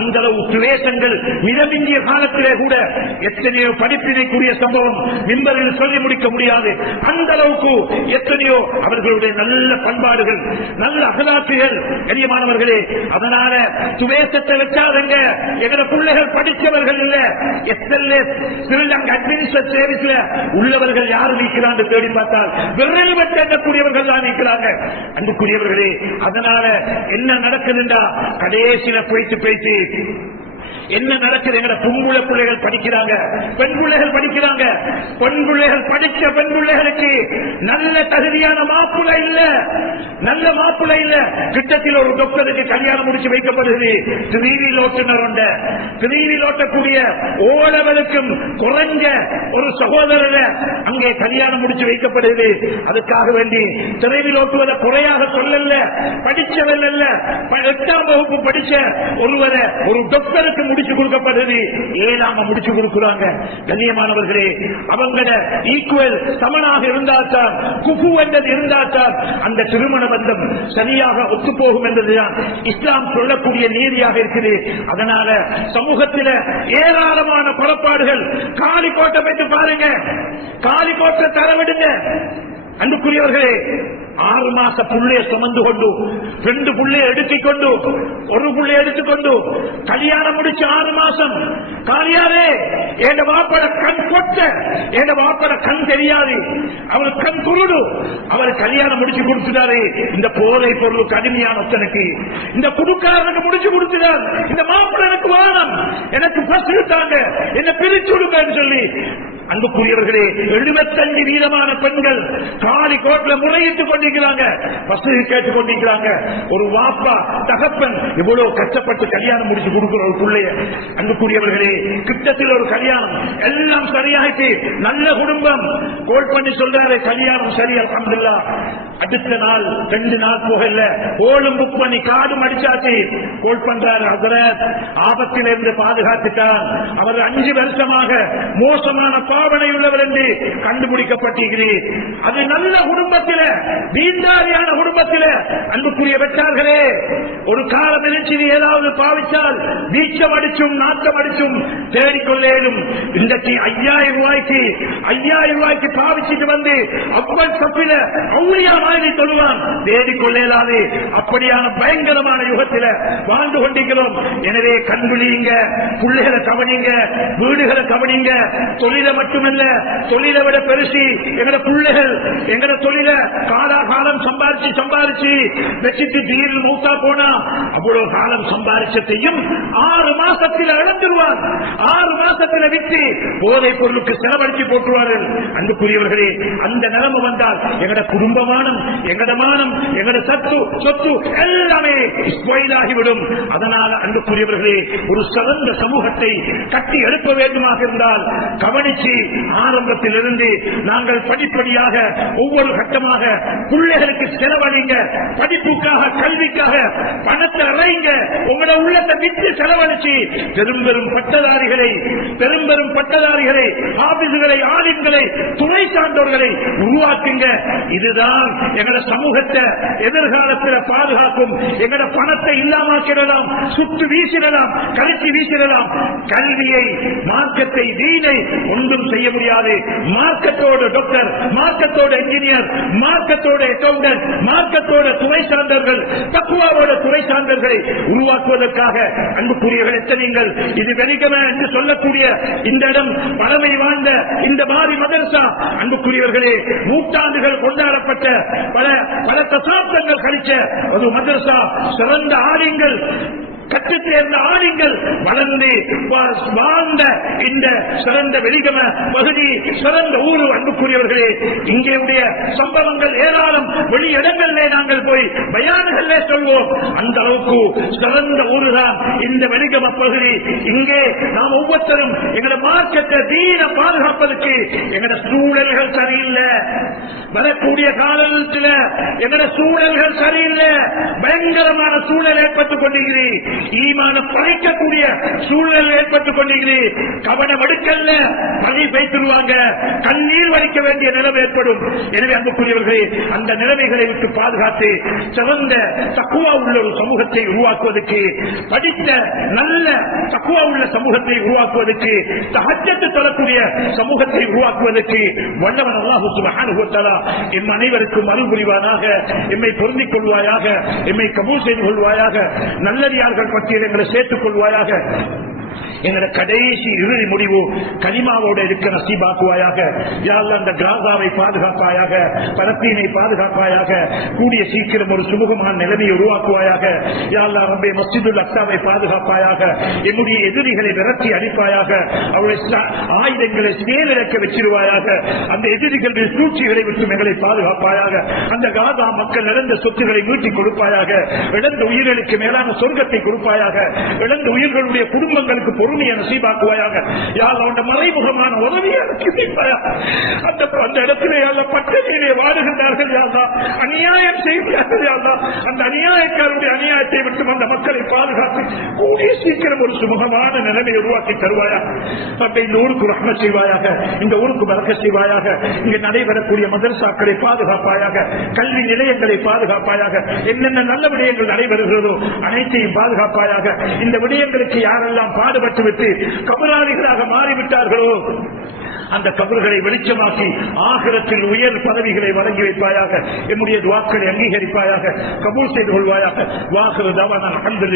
அந்த அளவு துவேஷங்கள் மிதமிஞ்சிய காலத்திலே கூட எத்தனையோ படிப்பினைக்குரிய சம்பவம் மிம்பரில் சொல்லி முடிக்க முடியாது. அந்த அளவுக்கு எத்தனையோ அவர்களுடைய நல்ல பண்பாடுகள், நல்ல அகலாற்றுகள். கண்ணியமானவர்களே, அதனால துவேஷத்தை வச்சாதங்க. எங்க பிள்ளைகள் படித்தவர்கள் இல்ல. எஸ்எல்எஸ் ஸ்ரீலங்கா அட்மினிஸ்ட்ரேட்டிவ் சர்வீஸ்ல உள்ளவர்கள் யாரு நீக்கிறாங்க தேடி பார்த்தால் விரல் வெட்டக்கூடியவர்கள் தான் நீக்கிறாங்க. அன்புக்குரியவர்களே, அதனால என்ன நடக்குதுண்டா, கடைசியில பேசி என்ன நடக்குது? எங்கட பொம்புள்ள பிள்ளைகள் படிக்கிறாங்க, பெண் பிள்ளைகள் படிக்கிறாங்க. பெண் பிள்ளைகள் படிச்ச பெண் பிள்ளைகளுக்கு நல்ல தகுதியான மாப்பிள்ளை இல்ல, நல்ல மாப்பிள்ளை இல்ல. கிட்டத்தில் ஒரு டாக்டருக்கு கல்யாணம் முடிச்சு வைக்கப்படுகிறது. திருவியில் ஓட்டக்கூடிய ஓலவலுக்கும் குறைஞ்ச ஒரு சகோதரர் அங்கே கல்யாணம் முடிச்சு வைக்கப்படுகிறது. அதுக்காக வேண்டி திருவியில் ஓட்டுவதை குறையாக சொல்லல, படிச்சவல்ல. 8ஆம் வகுப்பு படிச்ச ஒருவரை ஒரு டாக்டருக்கு முடிச்சு கொடுக்கப்படுது, 7ஆம் முடிச்சு கொடுக்கிறாங்க. கண்ணியமானவர்களே, அவங்கள ஈக்குவல் சமனாக இருந்தால்தான், குஃபு என்றது இருந்தால்தான் அந்த திருமண பந்தம் சரியாக ஒத்து போகும் என்பதுதான் இஸ்லாம் சொல்லக்கூடிய நீதியாக இருக்குது. அதனால சமூகத்தில் ஏராளமான புறப்பாடுகள். காலிக்கோட்டை வைத்து பாருங்க, காலிக்கோட்டை தரவிடுங்க. அன்புக்குரியவர்களே, 6 மாச புள்ளைய சுமந்து கொண்டு 2 புள்ளைய எடுத்துக்கொண்டு 1 புள்ளைய எடுத்துக்கொண்டு கல்யாணம் முடிச்சு 6 மாசம் காலியாரே என் வாப்பட கண் கொட்ட, என் வாப்பட கண் தெரியாது, அவருக்கு கண் குருடு, அவர் கல்யாணம் முடிச்சு கொடுத்துட்டாரு. இந்த போதை பொருள் கடுமையான ஒத்தனுக்கு, இந்த குடுக்காரனுக்கு முடிச்சு கொடுத்துட்டார். இந்த மாப்பிள்ள எனக்கு வானம், எனக்கு பசு தாங்க, என்ன பிரிச்சுடுங்கன்னு சொல்லி அன்புக்குரியவர்களே 75% பெண்கள் காலிக்கோட்ல முறையிட்டுக் கொண்டிருக்கிறாங்க, வசதி கேட்டுக் கொண்டிருக்கிறாங்க. ஒரு வாப்பா தகப்பன் இவ்வளவு கஷ்டப்பட்டு கல்யாணம் முடிச்சு கொடுக்கிற ஒரு பிள்ளைய, அன்புக்குரியவர்களே கிட்டத்தில் ஒரு கல்யாணம் எல்லாம் சரியாயிட்டு நல்ல குடும்பம் கோல் பண்ணி சொல்றாரு, கல்யாணம் சரி அல்ஹம்துலில்லாஹ். அடுத்த நாள் 2 நாள் போகல, கோலும் புக் பண்ணி காடும் அடிச்சாச்சு. கோல் பண்றாரு, ஹஜ்ரத் ஆபத்திலிருந்து பாதுகாத்துட்டார், அவர் 5 வருஷமாக மோசமான பாவனை உள்ளவர் என்று கண்டுபிடிக்கப்பட்டிருக்கிறீர். அது நல்ல குடும்பத்தில், தீண்டாரியான குடும்பத்தில். அன்புக்குரிய பெற்றார்களே, ஒரு காலம் நினைச்சு ஏதாவது பாவிச்சால் வீச்சம் அடிச்சும் நாட்டம் அடிச்சும் தேடிக்கொள்ளேனும். இன்றைக்கு 5000 ரூபாய்க்கு பாவிச்சுட்டு வந்து அவ்வளவு தப்பில அவுளியா மாதிரி சொல்லுவான், தேடிக்கொள்ளேலாது. அப்படியான பயங்கரமான யுகத்தில் வாழ்ந்து கொண்டிருக்கிறோம். எனவே கண்விழியுங்க, பிள்ளைகளை கவனிங்க, வீடுகளை கவனிங்க. தொழிலை மட்டுமல்ல, தொழிலை விட பெருசி எங்கட பிள்ளைகள். எங்கட தொழில காலாகாலம் சம்பாரிச்சு வச்சுட்டு தீரில் மூத்தா போனா அவ்வளவு காலம் சம்பாரிச்சதையும் 6 மாசத்தில் இழந்துருவார். 6 மாசத்தில் விட்டு போதை பொருளுக்கு செலவழிச்சு போட்டுருவார்கள். அன்புக்குரியவர்களே, அந்த நிலைமை வந்தால் எங்கட குடும்பமானம், எங்கட மானம், எங்கட சொத்து எல்லாமே ஸ்பாயிலாகிவிடும். அதனால அன்புக்குரியவர்களே, ஒரு சிறந்த சமூகத்தை கட்டி எழுப்ப வேண்டுமாக இருந்தால் கவனிச்சு ஆரம்பத்திலிருந்து நாங்கள் படிப்படியாக ஒவ்வொரு கட்டமாக பிள்ளைகளுக்கு செலவழிங்க. படிப்புக்காக, கல்விக்காக பணத்தை அறைங்க. உங்களோட உள்ளத்தை விட்டு செலவழிச்சு பெரும்பெரும் பட்டதாரிகளை, ஆபீசுகளை, ஆலிம்களை, துணை சார்ந்தவர்களை உருவாக்குங்க. இதுதான் எங்களோட சமூகத்தை எதிர்காலத்தில் பாதுகாக்கும். எங்களோட பணத்தை இல்லாமக்கிடலாம், சுட்டு வீசிடலாம், கழிச்சு வீசிடலாம். கல்வியை, மார்க்கத்தை, தீனை ஒன்றும் செய்ய முடியாது. மார்க்கத்தோட டாக்டர், மார்க்கத்தோட இன்ஜினியர், மார்க்கத்தோட அக்கவுண்டன்ட், மார்க்கத்தோட துறை சார்ந்தவர்கள், தக்குவாவோட துறை சார்ந்தவர்களை உருவாக்குவதற்காக அன்புக்குரியவர்கள் எத்தனைங்கள். இது வெறிகம என்று சொல்லக்கூடிய இந்த இடம் பழமை வாழ்ந்த இந்த மாறி மதரசா, அன்புக்குரியவர்களே, நூற்றாண்டுகள் கொண்டாடப்பட்ட பல தசாப்தங்கள் கழிச்ச ஒரு மதரசா. சிறந்த ஆலிம்கள், கற்றுத் தேர்ந்த ஆலிம்கள் வளர்ந்து வாழ்ந்த இந்த சிறந்த வெளிகம பகுதி, சிறந்த ஊரு. அன்புக்குரியவர்களே, இங்கே சம்பவங்கள் ஏராளம். வெளி இடங்களிலே நாங்கள் போய் பயான்களிலே சொல்வோம். அந்த அளவுக்கு சிறந்த ஊருதான் இந்த வெளிகம பகுதி. இங்கே நாம் ஒவ்வொருத்தரும் எங்களோட மார்க்கத்தை, தீன பாதுகாப்பதற்கு எங்களோட சூழல்கள் சரியில்லை. வரக்கூடிய காலத்தில் எங்களோட சூழல்கள் சரியில்லை. பயங்கரமான சூழல் ஏற்பட்டுக் கொண்டிருக்கிறேன். ஈமான பழைக்கக்கூடிய சூழல் ஏற்பட்டுக் கொண்டிருக்கிறேன். கவனம் எடுக்கல, பணி வைத்துருவாங்க, கண்ணீர் வலிக்க வேண்டிய நிலைமை ஏற்படும். எனவே அன்புக்குரியவர்களே, அந்த நிலைமைகளை விட்டு பாதுகாத்து சிறந்த தக்குவா உள்ள ஒரு சமூகத்தை உருவாக்குவதற்கு, படித்த நல்ல தக்குவா உள்ள சமூகத்தை உருவாக்குவதற்கு, தஹஜ்ஜத் தொழக்கூடிய சமூகத்தை உருவாக்குவதற்கு வல்லவன் அல்லாஹ் சுப்ஹானஹு வ தஆலா எம் அனைவருக்கும் அருள் புரிவானாக. எம்மை பொருந்திக் கொள்வாயாக, எம்மை கபூல் செய்து கொள்வாயாக. நல்லடியார்கள் பட்டியல் எங்களை சேர்த்துக் கொள்வாயாக. எங்களோட கடைசி இறுதி முடிவு கலிமாவோடு இருக்க நசீபாக்குவாயாக. யா அல்லாஹ், அந்த காசாவை பாதுகாப்பாயாக, பலஸ்தீனை பாதுகாப்பாயாக. கூடிய சீக்கிரம் ஒரு சுமூகமான நிலைமையை உருவாக்குவாயாக. யா அல்லாஹ் ரப்பே, மஸ்ஜிதுல் அக்ஸாவை பாதுகாப்பாயாக. என்னுடைய எதிரிகளை விரட்டி அடிப்பாயாக. அவருடைய ஆயுதங்களை செயலிழக்க வச்சிருவாயாக. அந்த எதிரிகளுடைய சூழ்ச்சிகளை விட்டு எங்களை பாதுகாப்பாயாக. அந்த காசா மக்கள் இழந்த சொத்துக்களை மீட்டிக் கொடுப்பாயாக. இழந்த உயிர்களுக்கு மேலான சொர்க்கத்தை கொடுப்பாயாக. இழந்த உயிர்களுடைய குடும்பங்களுக்கு பொருள் புண்ணிய நசீபாக்குவாயாக. யா அல்லாஹ் உன்னுடைய மறைமுகமான உதவியை எனக்கு செய்வாயாக. அந்த இடத்திலே அல்லாஹ் பட்டணியிலே வாடுகின்றார்கள் யா அல்லாஹ், அநியாயம் செய்கிறார்கள் யா அல்லாஹ். அந்த அநியாயக்காரருடைய அநியாயத்தை விட்டு அந்த மக்களை பாதுகாத்து கூடிய சீக்கிரம் ஒரு சுமூகமான நிலைமையை உருவாக்கி தருவாயாக. இந்த ஊருக்கு ரஹ்மத் செய்வாயாக, இந்த ஊருக்கு பரக்கத் செய்வாயாக. இங்கு நடைபெறக்கூடிய மதரசாக்களை பாதுகாப்பாயாக, கல்வி நிலையங்களை பாதுகாப்பாயாக. என்னென்ன நல்ல விடயங்கள் நடைபெறுகிறதோ அனைத்தையும் பாதுகாப்பாயாக. இந்த விடயங்களுக்கு யாரெல்லாம் பாடுபட்டு விட்டு கபராளிகளாக மாறிவிட்டார்களோ அந்த கபர்களை வெளிச்சமாக்கி ஆகிரத்தில் உயர் பதவிகளை வழங்கி வைப்பாயாக. என்னுடைய துஆக்களை அங்கீகரிப்பாயாக, கபூல் செய்து கொள்வாயாக. வாஹிரு தஅவானா அல்ஹம்துலில்லாஹ்.